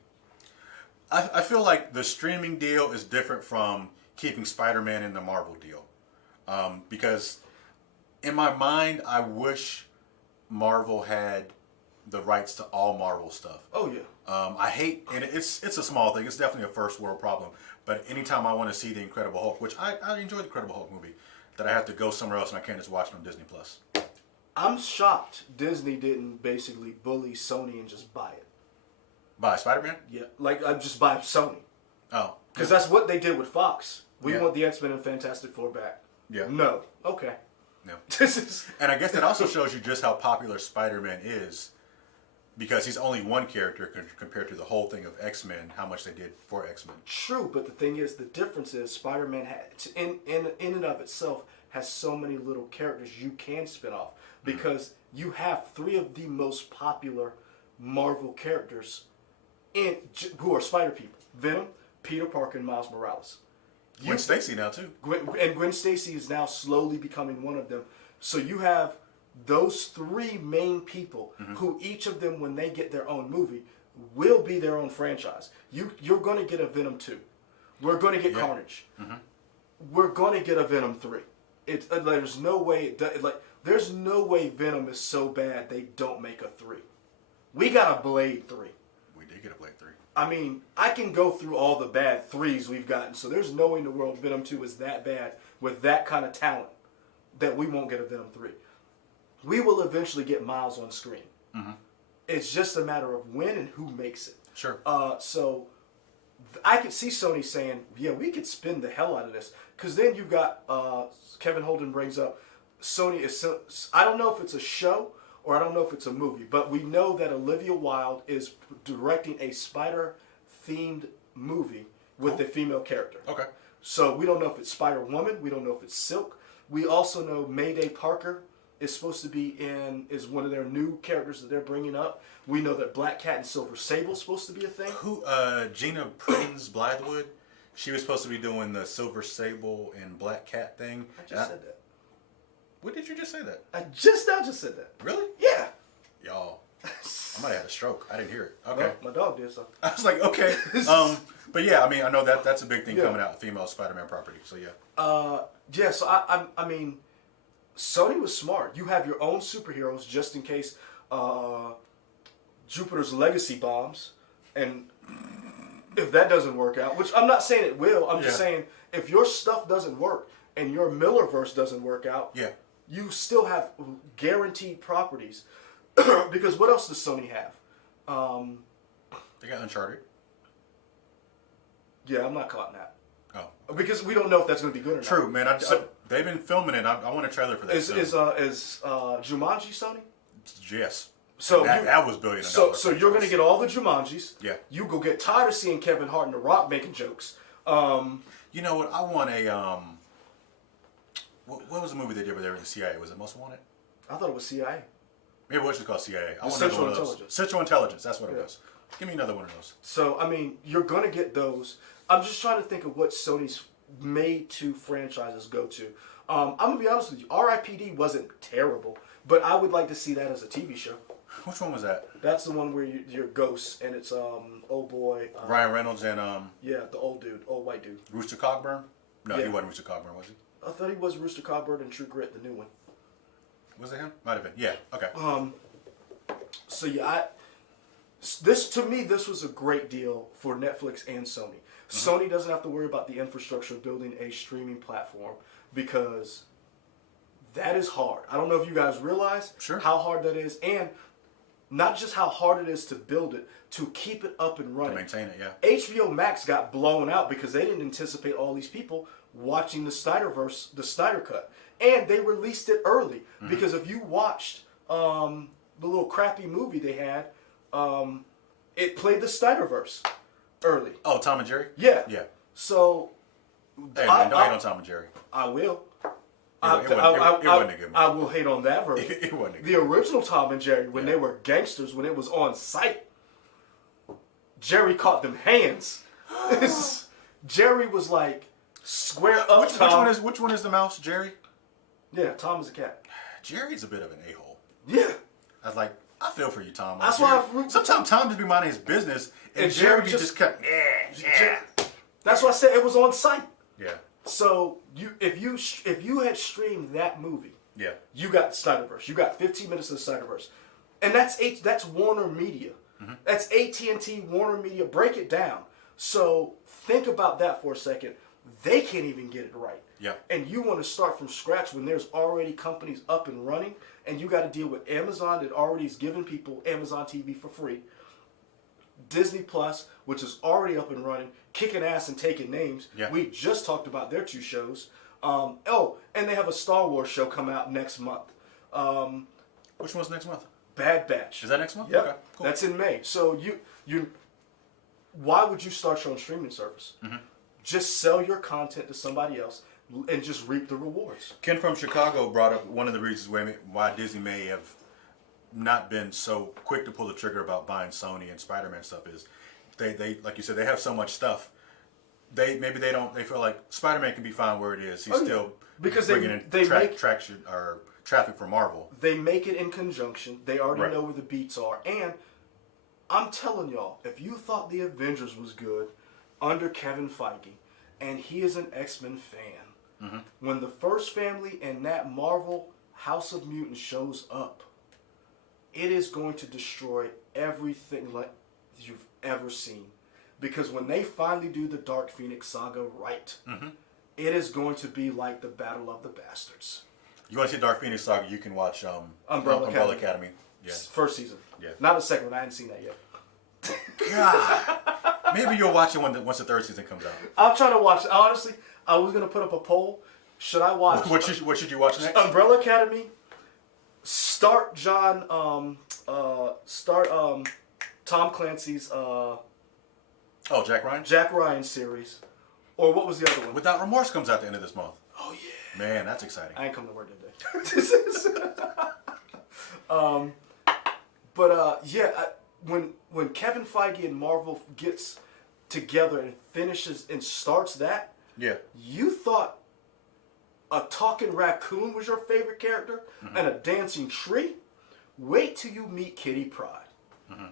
I feel like the streaming deal is different from keeping Spider-Man in the Marvel deal. Because in my mind, I wish Marvel had the rights to all Marvel stuff. Oh, yeah. I hate, and it's a small thing. It's definitely a first world problem. But anytime I want to see the Incredible Hulk, which I enjoyed the Incredible Hulk movie, that I have to go somewhere else and I can't just watch it on Disney+. I'm shocked Disney didn't basically bully Sony and just buy it. Buy Spider-Man? Yeah, just buy Sony. Oh. Because that's what they did with Fox. We want the X-Men and Fantastic Four back. Yeah. No. Okay. No. And I guess that also shows you just how popular Spider-Man is, because he's only one character compared to the whole thing of X-Men, how much they did for X-Men. True, but the thing is, the difference is Spider-Man in and of itself has so many little characters you can spin off, because you have three of the most popular Marvel characters who are Spider people: Venom, Peter Parker, and Miles Morales. Gwen Stacy now too. Gwen Stacy is now slowly becoming one of them. So you have those three main people who each of them, when they get their own movie, will be their own franchise. You're going to get a Venom 2. We're going to get Carnage. We're going to get a Venom 3. There's no way there's no way Venom is so bad they don't make a 3. We got a Blade 3. We did get a Blade 3. I mean, I can go through all the bad 3s we've gotten, so there's no way in the world Venom 2 is that bad with that kind of talent that we won't get a Venom 3. We will eventually get Miles on screen. It's just a matter of when and who makes it. Sure. So I could see Sony saying, yeah, we could spin the hell out of this. Because then you've got, Kevin Holden brings up, Sony is, I don't know if it's a show or I don't know if it's a movie, but we know that Olivia Wilde is directing a Spider-themed movie with a female character. Okay. So we don't know if it's Spider-Woman. We don't know if it's Silk. We also know Mayday Parker is supposed to be is one of their new characters that they're bringing up. We know that Black Cat and Silver Sable is supposed to be a thing. Who, Gina Prince Blythewood, she was supposed to be doing the Silver Sable and Black Cat thing. I just said that. What did you just say that? I just said that. Really? Yeah. Y'all, I might have had a stroke. I didn't hear it. Okay. Well, my dog did, so. I was like, okay. But yeah, I mean, I know that's a big thing coming out, female Spider-Man property. So yeah. Yeah. So I mean, Sony was smart. You have your own superheroes just in case Jupiter's Legacy bombs, and if that doesn't work out, which I'm not saying it will. I'm just saying if your stuff doesn't work and your Millerverse doesn't work out, you still have guaranteed properties. Because what else does Sony have? They got Uncharted. Yeah, I'm not caught in that. Oh. Because we don't know if that's going to be good or not. True, man. They've been filming it. I want a trailer for that. Is Jumanji Sony? Yes. So that was $1 billion. So you're going to get all the Jumanjis. Yeah. You go get tired of seeing Kevin Hart and The Rock making jokes. You know what? I want a what was the movie they did where they were in the CIA? Was it Most Wanted? I thought it was CIA. Maybe it was just called CIA. I want Central Intelligence. Central Intelligence. That's what it was. Give me another one of those. So I mean, you're going to get those. I'm just trying to think of what Sony's made to franchises go to. I'm going to be honest with you. R.I.P.D. wasn't terrible, but I would like to see that as a TV show. Which one was that? That's the one where you're ghosts, and it's old boy. Ryan Reynolds and yeah, the old white dude. Rooster Cogburn? No, he wasn't Rooster Cogburn, was he? I thought he was Rooster Cogburn in True Grit, the new one. Was it him? Might have been. Yeah. Okay. So yeah, this was a great deal for Netflix and Sony. Sony doesn't have to worry about the infrastructure of building a streaming platform because that is hard. I don't know if you guys realize how hard that is, and not just how hard it is to build it, to keep it up and running. To maintain it, yeah. HBO Max got blown out because they didn't anticipate all these people watching the Snyderverse, the Snyder Cut. And they released it early. Because if you watched the little crappy movie they had, it played the Snyderverse early. Oh, Tom and Jerry? Yeah. Yeah. So... Hey, man, don't hate on Tom and Jerry. I will. It wasn't a good movie. I will hate on that version. It wasn't a good The original Tom and Jerry, when they were gangsters, when it was on site, Jerry caught them hands. Jerry was like, square up, Tom. Which one is the mouse, Jerry? Yeah, Tom is a cat. Jerry's a bit of an a-hole. Yeah. I was like, I feel for you, Tom. That's why sometimes Tom just be minding his business, and Jerry be just cut. Yeah. That's why I said it was on site. Yeah. So if you had streamed that movie, you got Snyderverse. You got 15 minutes of the Snyderverse, and that's Warner Media. That's AT&T, Warner Media. Break it down. So think about that for a second. They can't even get it right. Yeah. And you want to start from scratch when there's already companies up and running, and you got to deal with Amazon that already is giving people Amazon TV for free. Disney Plus, which is already up and running, kicking ass and taking names. Yeah. We just talked about their 2 shows. And they have a Star Wars show coming out next month. Which one's next month? Bad Batch. Is that next month? Yep. Okay, cool. That's in May. So why would you start your own streaming service? Just sell your content to somebody else and just reap the rewards. Ken from Chicago brought up one of the reasons why Disney may have not been so quick to pull the trigger about buying Sony and Spider-Man stuff is they like you said, they have so much stuff. They feel like Spider-Man can be fine where it is. He's still because bringing in traction or traffic for Marvel. They make it in conjunction. They already know where the beats are. And I'm telling y'all, if you thought the Avengers was good under Kevin Feige, and he is an X-Men fan, when the first family in that Marvel House of Mutants shows up, it is going to destroy everything like you've ever seen. Because when they finally do the Dark Phoenix saga right, it is going to be like the Battle of the Bastards. You want to see Dark Phoenix saga? You can watch Umbrella Academy. Yeah. First season. Yeah. Not the second one. I hadn't seen that yet. God. Maybe you'll watch it once the third season comes out. I'll try to watch it. Honestly, I was gonna put up a poll. Should I watch? What should you watch next? Umbrella Academy. Start Tom Clancy's Jack Ryan? Jack Ryan series. Or what was the other one? Without Remorse comes out at the end of this month. Oh yeah. Man, that's exciting. I ain't come to work today. When Kevin Feige and Marvel gets together and finishes and starts that, you thought a talking raccoon was your favorite character and a dancing tree? Wait till you meet Kitty Pryde.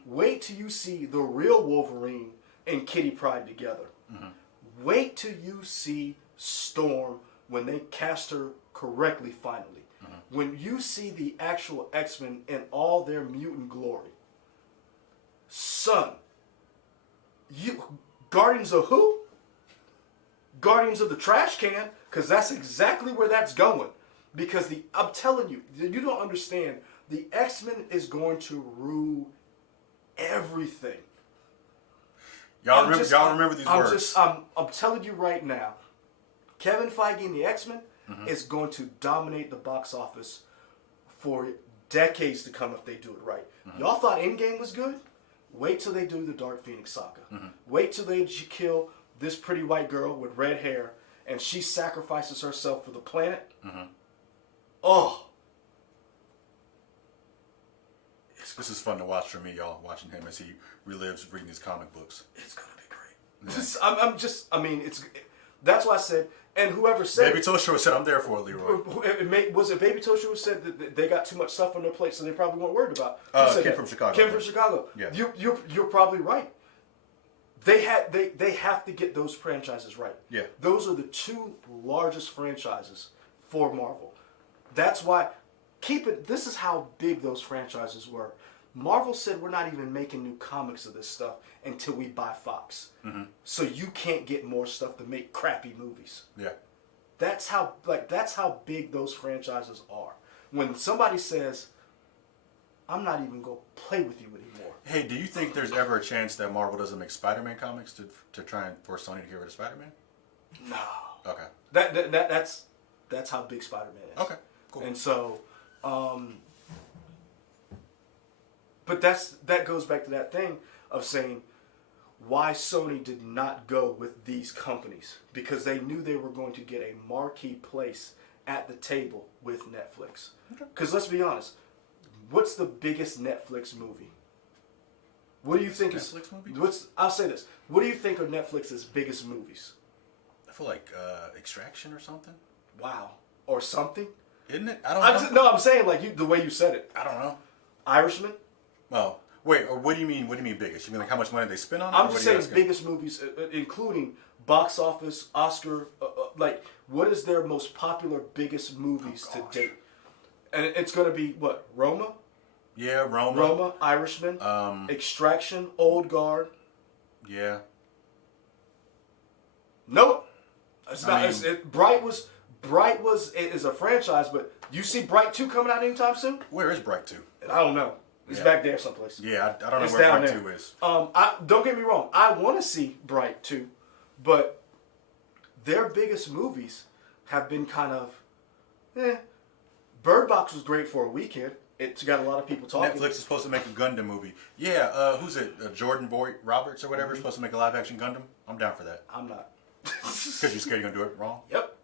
Wait till you see the real Wolverine and Kitty Pryde together. Wait till you see Storm when they cast her correctly finally. When you see the actual X-Men in all their mutant glory. Son, Guardians of who? Guardians of the Trash Can, because that's exactly where that's going. Because I'm telling you, you don't understand. The X-Men is going to rule everything. Y'all remember these words. I'm telling you right now, Kevin Feige and the X-Men is going to dominate the box office for decades to come if they do it right. Y'all thought Endgame was good? Wait till they do the Dark Phoenix saga. Wait till they kill this pretty white girl with red hair and she sacrifices herself for the planet. Oh. This is fun to watch for me, y'all, watching him as he relives reading these comic books. It's going to be great. Yeah. That's why I said, and whoever said... Baby Toshio said, I'm there for it, Leroy. Was it Baby Toshio who said that they got too much stuff on their plate, so they probably weren't worried about? Kim from Chicago. Kim from Chicago. Yeah. You're probably right. They have to get those franchises right. Yeah. Those are the two largest franchises for Marvel. That's why... This is how big those franchises were. Marvel said we're not even making new comics of this stuff until we buy Fox. So you can't get more stuff to make crappy movies. Yeah. That's how big those franchises are. When somebody says, I'm not even going to play with you anymore. Hey, do you think there's ever a chance that Marvel doesn't make Spider-Man comics to try and force Sony to get rid of Spider-Man? No. Okay. That's how big Spider-Man is. Okay, cool. And so... but that goes back to that thing of saying why Sony did not go with these companies, because they knew they were going to get a marquee place at the table with Netflix. Because let's be honest, what's the biggest Netflix movie? What do you think is Netflix movie? I'll say this. What do you think are Netflix's biggest movies? I feel like Extraction or something. Wow, or something. Isn't it? I don't know. No, I'm saying like the way you said it. I don't know. Irishman? Oh, wait. Or what do you mean? What do you mean biggest? You mean like how much money they spend on it? I'm just saying biggest movies, including box office, Oscar. Like, what is their most popular, biggest movies to date? And it's going to be what? Roma? Yeah, Roma. Roma, Irishman, Extraction, Old Guard. Yeah. Nope. It's not. Bright is a franchise, but you see Bright 2 coming out anytime soon? Where is Bright 2? I don't know. It's back there someplace. Yeah, I don't know where Bright 2 is. Don't get me wrong. I want to see Bright 2, but their biggest movies have been kind of, Bird Box was great for a weekend. It's got a lot of people talking. Netflix is supposed to make a Gundam movie. Yeah, who's it? Jordan Boy Roberts or whatever is supposed to make a live action Gundam. I'm down for that. I'm not. Because you're scared you're going to do it wrong? Yep.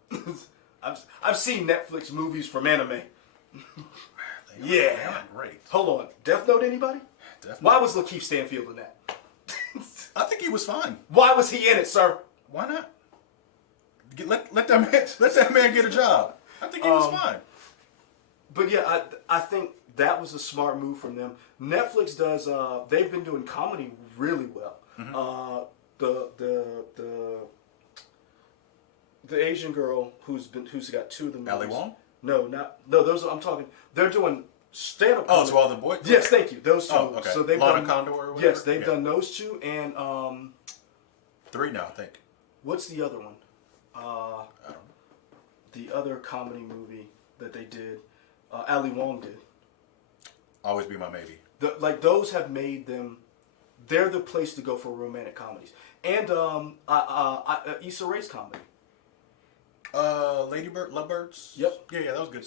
I've seen Netflix movies from anime. Yeah. Great. Hold on. Death Note anybody? Death Note. Why was Lakeith Stanfield in that? I think he was fine. Why was he in it, sir? Why not? Let that man get a job. I think he was fine. But yeah, I think that was a smart move from them. Netflix does. They've been doing comedy really well. The Asian girl who's got two of the movies. Ali Wong? No. Those I'm talking. They're doing stand-up. Oh, so all the boys. Yes, thank you. Those two. Oh, okay. So they've Lana done Condor or whatever? Yes, they've done those two, and 3 now, I think. what's the other one? I don't know. The other comedy movie that they did, Ali Wong did. Always Be My Maybe. Those have made them they're the place to go for romantic comedies. And Issa Rae's comedy. Lovebirds? Yep. Yeah, that was good.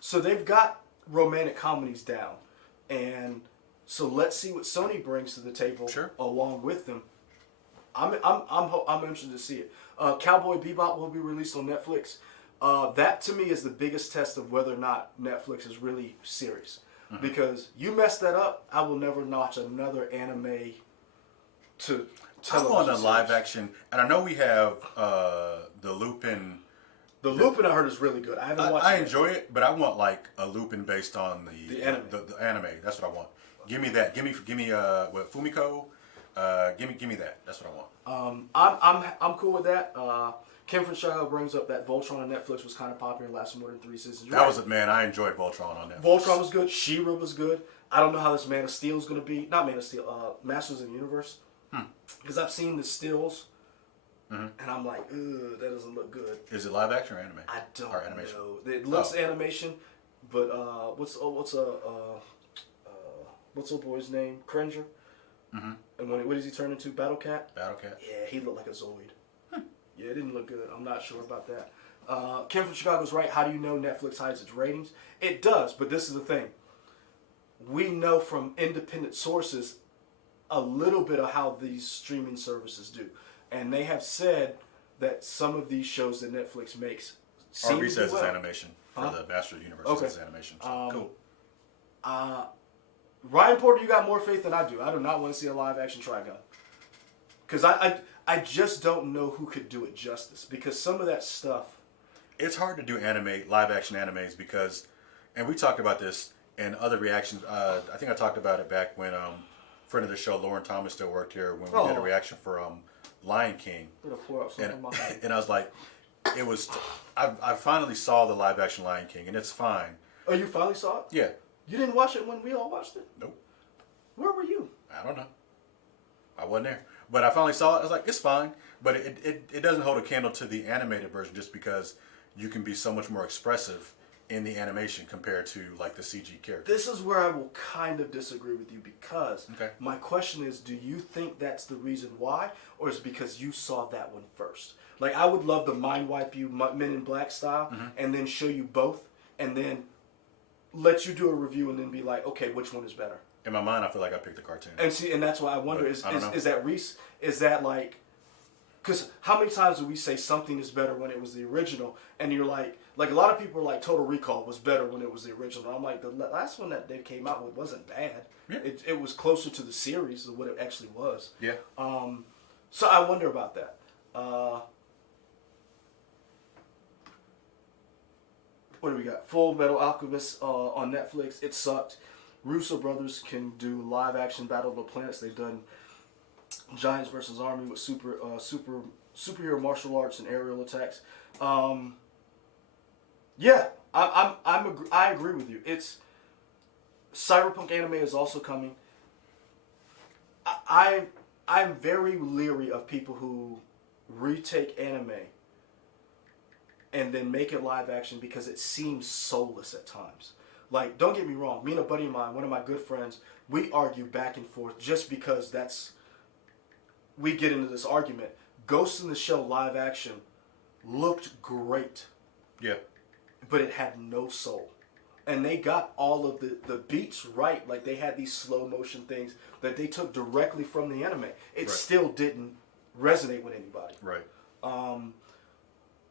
So they've got romantic comedies down. And so let's see what Sony brings to the table along with them. I'm interested to see it. Cowboy Bebop will be released on Netflix. That to me is the biggest test of whether or not Netflix is really serious. Mm-hmm. Because you mess that up, I will never watch another anime to television. I want a live action, and I know we have the Lupin. The Lupin I heard is really good. I haven't watched it. I enjoy it, but I want like a Lupin based on the anime. The anime. That's what I want. Give me that. Give me what, Fumiko. Give me that. That's what I want. I'm cool with that. Kim from Chicago brings up that Voltron on Netflix was kind of popular, lasted more than 3 seasons. That was it, man. I enjoyed Voltron on Netflix. Voltron was good. She-Ra was good. I don't know how this Man of Steel is going to be. Not Man of Steel. Masters of the Universe. Because I've seen the stills, and I'm like, ugh, that doesn't look good. Is it live action or anime? I don't animation? know. It looks animation, but what's old boy's name? Cringer. Mm-hmm. And what does he turn into? Battle Cat. Battle Cat. Yeah, he looked like a Zoid. Yeah, it didn't look good. I'm not sure about that. Kim from Chicago's right. How do you know Netflix hides its ratings? It does, but this is the thing. We know from independent sources a little bit of how these streaming services do. And they have said that some of these shows that Netflix makes seem RB to says do well. it's animation for the Master of the Universe. Okay. It's animation. So, cool. Ryan Porter, you got more faith than I do. I do not want to see a live action Trigun. Because I just don't know who could do it justice. Because some of that stuff... It's hard to do live action animes because... And we talked about this in other reactions. I think I talked about it back when friend of the show, Lauren Thomas, still worked here when we did a reaction for Lion King. And I was like, it was... I finally saw the live action Lion King, and it's fine. Oh, you finally saw it? Yeah. You didn't watch it when we all watched it? Nope. Where were you? I don't know. I wasn't there. But I finally saw it. I was like, it's fine. But it doesn't hold a candle to the animated version just because you can be so much more expressive in the animation compared to like the CG character. This is where I will kind of disagree with you because my question is, do you think that's the reason why? Or is it because you saw that one first? Like, I would love to mind wipe you Men in Black style and then show you both and then let you do a review and then be like, okay, which one is better? In my mind, I feel like I picked the cartoon. And see, and that's why I wonder, is that like, because how many times do we say something is better when it was the original? And you're like a lot of people are like, Total Recall was better when it was the original. I'm like, the last one that they came out with wasn't bad. Yeah. It was closer to the series than what it actually was. Yeah. So I wonder about that. What do we got? Full Metal Alchemist on Netflix. It sucked. Russo brothers can do live action Battle of the Planets. They've done Giants versus Army with superhero martial arts and aerial attacks. Yeah, I agree with you. It's cyberpunk anime is also coming. I'm very leery of people who retake anime and then make it live action because it seems soulless at times. Like, don't get me wrong, me and a buddy of mine, one of my good friends, we argue back and forth just because we get into this argument. Ghost in the Shell live action looked great. Yeah. But it had no soul. And they got all of the beats right. Like, they had these slow motion things that they took directly from the anime. It still didn't resonate with anybody. Right.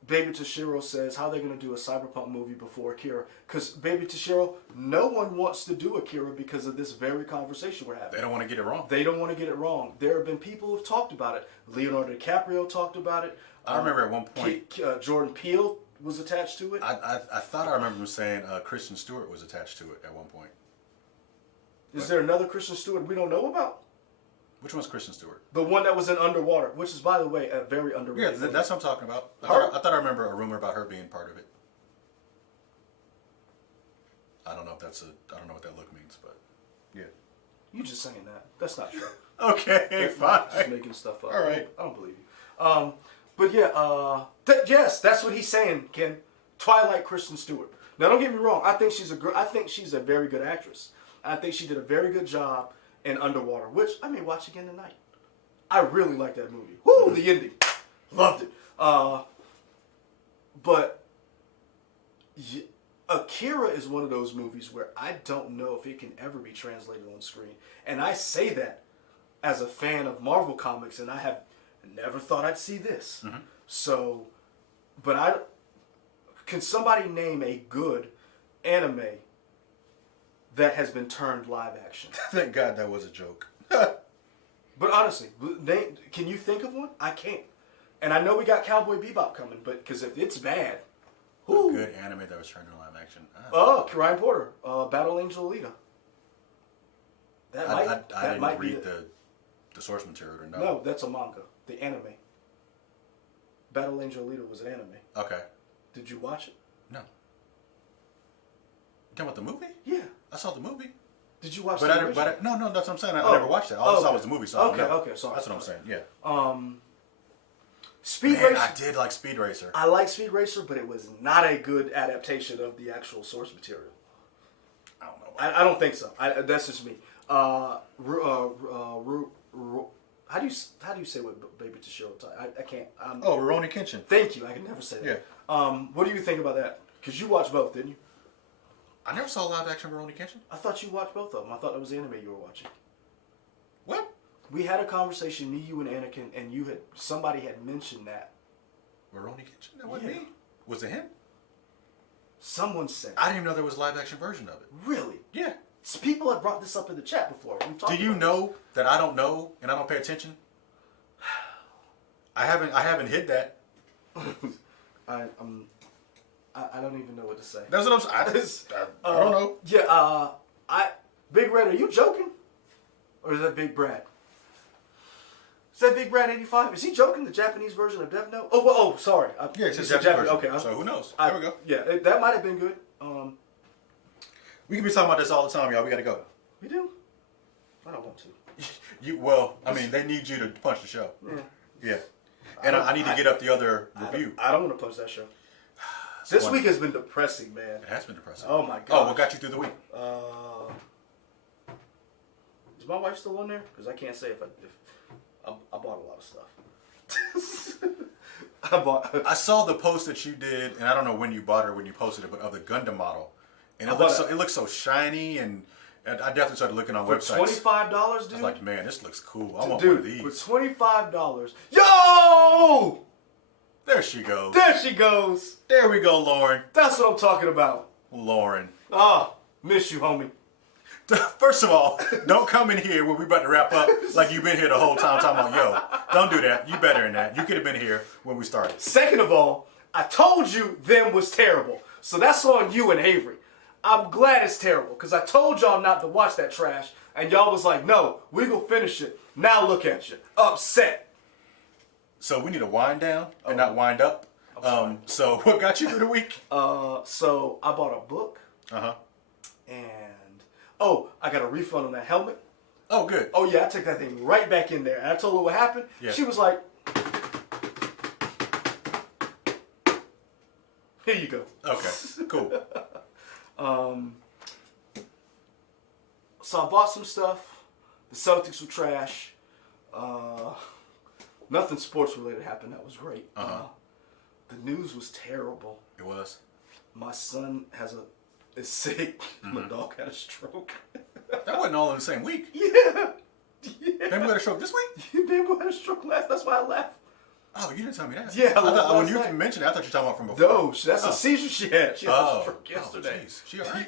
Baby Toshiro says, how are they going to do a cyberpunk movie before Akira? Because Baby Toshiro, no one wants to do Akira because of this very conversation we're having. They don't want to get it wrong. They don't want to get it wrong. There have been people who have talked about it. Leonardo DiCaprio talked about it. I remember at one point... Jordan Peele was attached to it. I thought I remember him saying Kristen Stewart was attached to it at one point. Is there another Kristen Stewart we don't know about? Which one's Kristen Stewart? The one that was in Underwater, which is, by the way, a very underrated. Yeah, that's what I'm talking about. I thought I remember a rumor about her being part of it. I don't know if I don't know what that look means, but yeah. You just saying that. That's not true. Okay, fine. Just making stuff up. All right. I don't believe you. But yeah, yes, that's what he's saying, Ken. Twilight Kristen Stewart. Now, don't get me wrong. I think she's a very good actress. I think she did a very good job and Underwater, which I may watch again tonight. I really like that movie. Woo, the ending. Loved it. But Akira is one of those movies where I don't know if it can ever be translated on screen. And I say that as a fan of Marvel Comics, and I have never thought I'd see this. Mm-hmm. So, but can somebody name a good anime that has been turned live action? Thank God that was a joke. But honestly, can you think of one? I can't. And I know we got Cowboy Bebop coming, but because if it's bad, a good anime that was turned into live action. Oh, Ryan Porter, Battle Angel Alita. I didn't read the source material or no. No, that's a manga. The anime. Battle Angel Alita was an anime. Okay. Did you watch it? No. You talking about the movie? Yeah. I saw the movie. Did you watch no, that's what I'm saying. I never watched that. All I saw was the movie. So okay, sorry. That's what I'm saying. Yeah. Speed Racer. I did like Speed Racer. I like Speed Racer, but it was not a good adaptation of the actual source material. I don't know. I don't think so. That's just me. How do you say what Baby Toshiro? I can't. Rurouni Kenshin. Thank you. I can never say that. Yeah. What do you think about that? Because you watched both, didn't you? I never saw live action Rurouni Kenshin. I thought you watched both of them. I thought that was the anime you were watching. What? We had a conversation, me, you, and Anakin, and somebody had mentioned that. Rurouni Kenshin? That wasn't me. Was it him? Someone said. I didn't even know there was a live action version of it. Really? Yeah. People have brought this up in the chat before. Do you know that I don't know and I don't pay attention? I haven't hid that. I don't even know what to say. That's what I'm saying. I don't know. Yeah. Big Red, are you joking? Or is that Big Brad? Is that Big Brad 85? Is he joking? The Japanese version of Death Note? Oh, sorry. Yeah, it's a Japanese version. Okay. So who knows? There we go. Yeah, that might have been good. We can be talking about this all the time, y'all. We got to go. We do? I don't want to. They need you to punch the show. Yeah. Yeah. And I need to get up the other review. I don't want to punch that show. This week has been depressing, man. It has been depressing. Oh, my God. Oh, what got you through the week? Is my wife still on there? Because I can't say if I bought a lot of stuff. I saw the post that you did, and I don't know when you bought it or when you posted it, but of the Gundam model. And it looks so shiny, and I definitely started looking on websites. $25, dude? I was like, man, this looks cool. I want one of these. For $25. Yo! There she goes. There she goes. There we go, Lauren. That's what I'm talking about. Lauren. Miss you, homie. First of all, don't come in here when we're about to wrap up like you've been here the whole time talking about, yo, don't do that. You better than that. You could have been here when we started. Second of all, I told you them was terrible. So that's on you and Avery. I'm glad it's terrible because I told y'all not to watch that trash and y'all was like, no, we gonna finish it. Now look at you. Upset. So we need to wind down and not wind up. So what got you through the week? So I bought a book. Uh-huh. And I got a refund on that helmet. Oh, good. Oh yeah, I took that thing right back in there. And I told her what happened. Yeah. She was like, here you go. Okay, cool. So I bought some stuff. The Celtics were trash. Nothing sports related happened. That was great. The news was terrible. It was. My son is sick. Mm-hmm. My dog had a stroke. That wasn't all in the same week. Yeah. Bamboo had a stroke this week? Bamboo had a stroke last. That's why I laughed. Oh, you didn't tell me that. Yeah. When you mentioned it, I thought you were talking about from before. No, that's a seizure she had. She had a stroke yesterday. Jeez. She all right?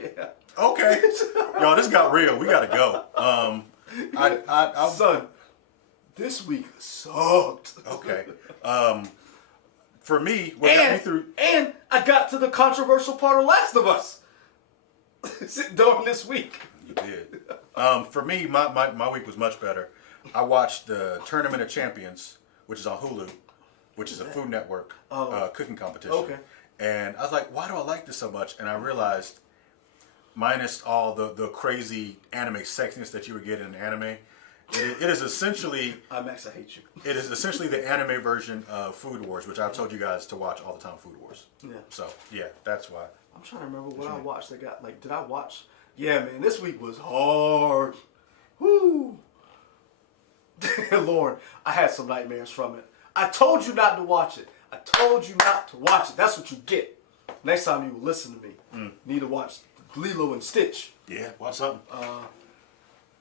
Yeah. Okay. Yo, this got real. We gotta go. Son, this week sucked. Okay. For me, what got me through... And I got to the controversial part of Last of Us during this week. You did. For me, my week was much better. I watched the Tournament of Champions, which is on Hulu, which is a Food Network cooking competition. Okay. And I was like, why do I like this so much? And I realized, minus all the crazy anime sexiness that you would get in anime, it is essentially... Max, I hate you. It is essentially the anime version of Food Wars, which I've told you guys to watch all the time, Food Wars. Yeah. So, yeah, that's why. I'm trying to remember what I watched that got, did I watch... Yeah, man, this week was hard. Woo. Lord, I had some nightmares from it. I told you not to watch it. I told you not to watch it. That's what you get. Next time you listen to me, you need to watch Lilo and Stitch. Yeah, watch something.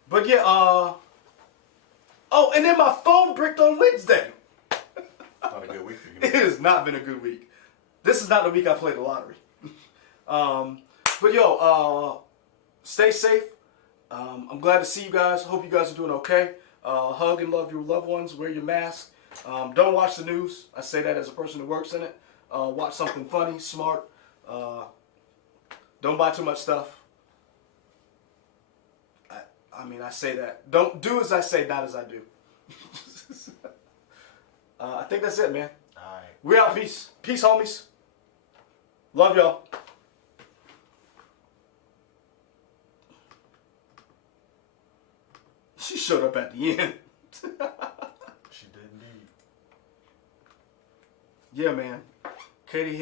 But yeah, oh, and then my phone bricked on Wednesday. Not a good week for you. It has not been a good week. This is not the week I played the lottery. But yo, stay safe. I'm glad to see you guys. Hope you guys are doing okay. Hug and love your loved ones. Wear your mask. Don't watch the news. I say that as a person who works in it. Watch something funny, smart. Don't buy too much stuff. I mean, I say that. Don't do as I say, not as I do. I think that's it, man. All right. We out. Peace. Peace, homies. Love y'all. She showed up at the end. She did indeed. Yeah, man. Katie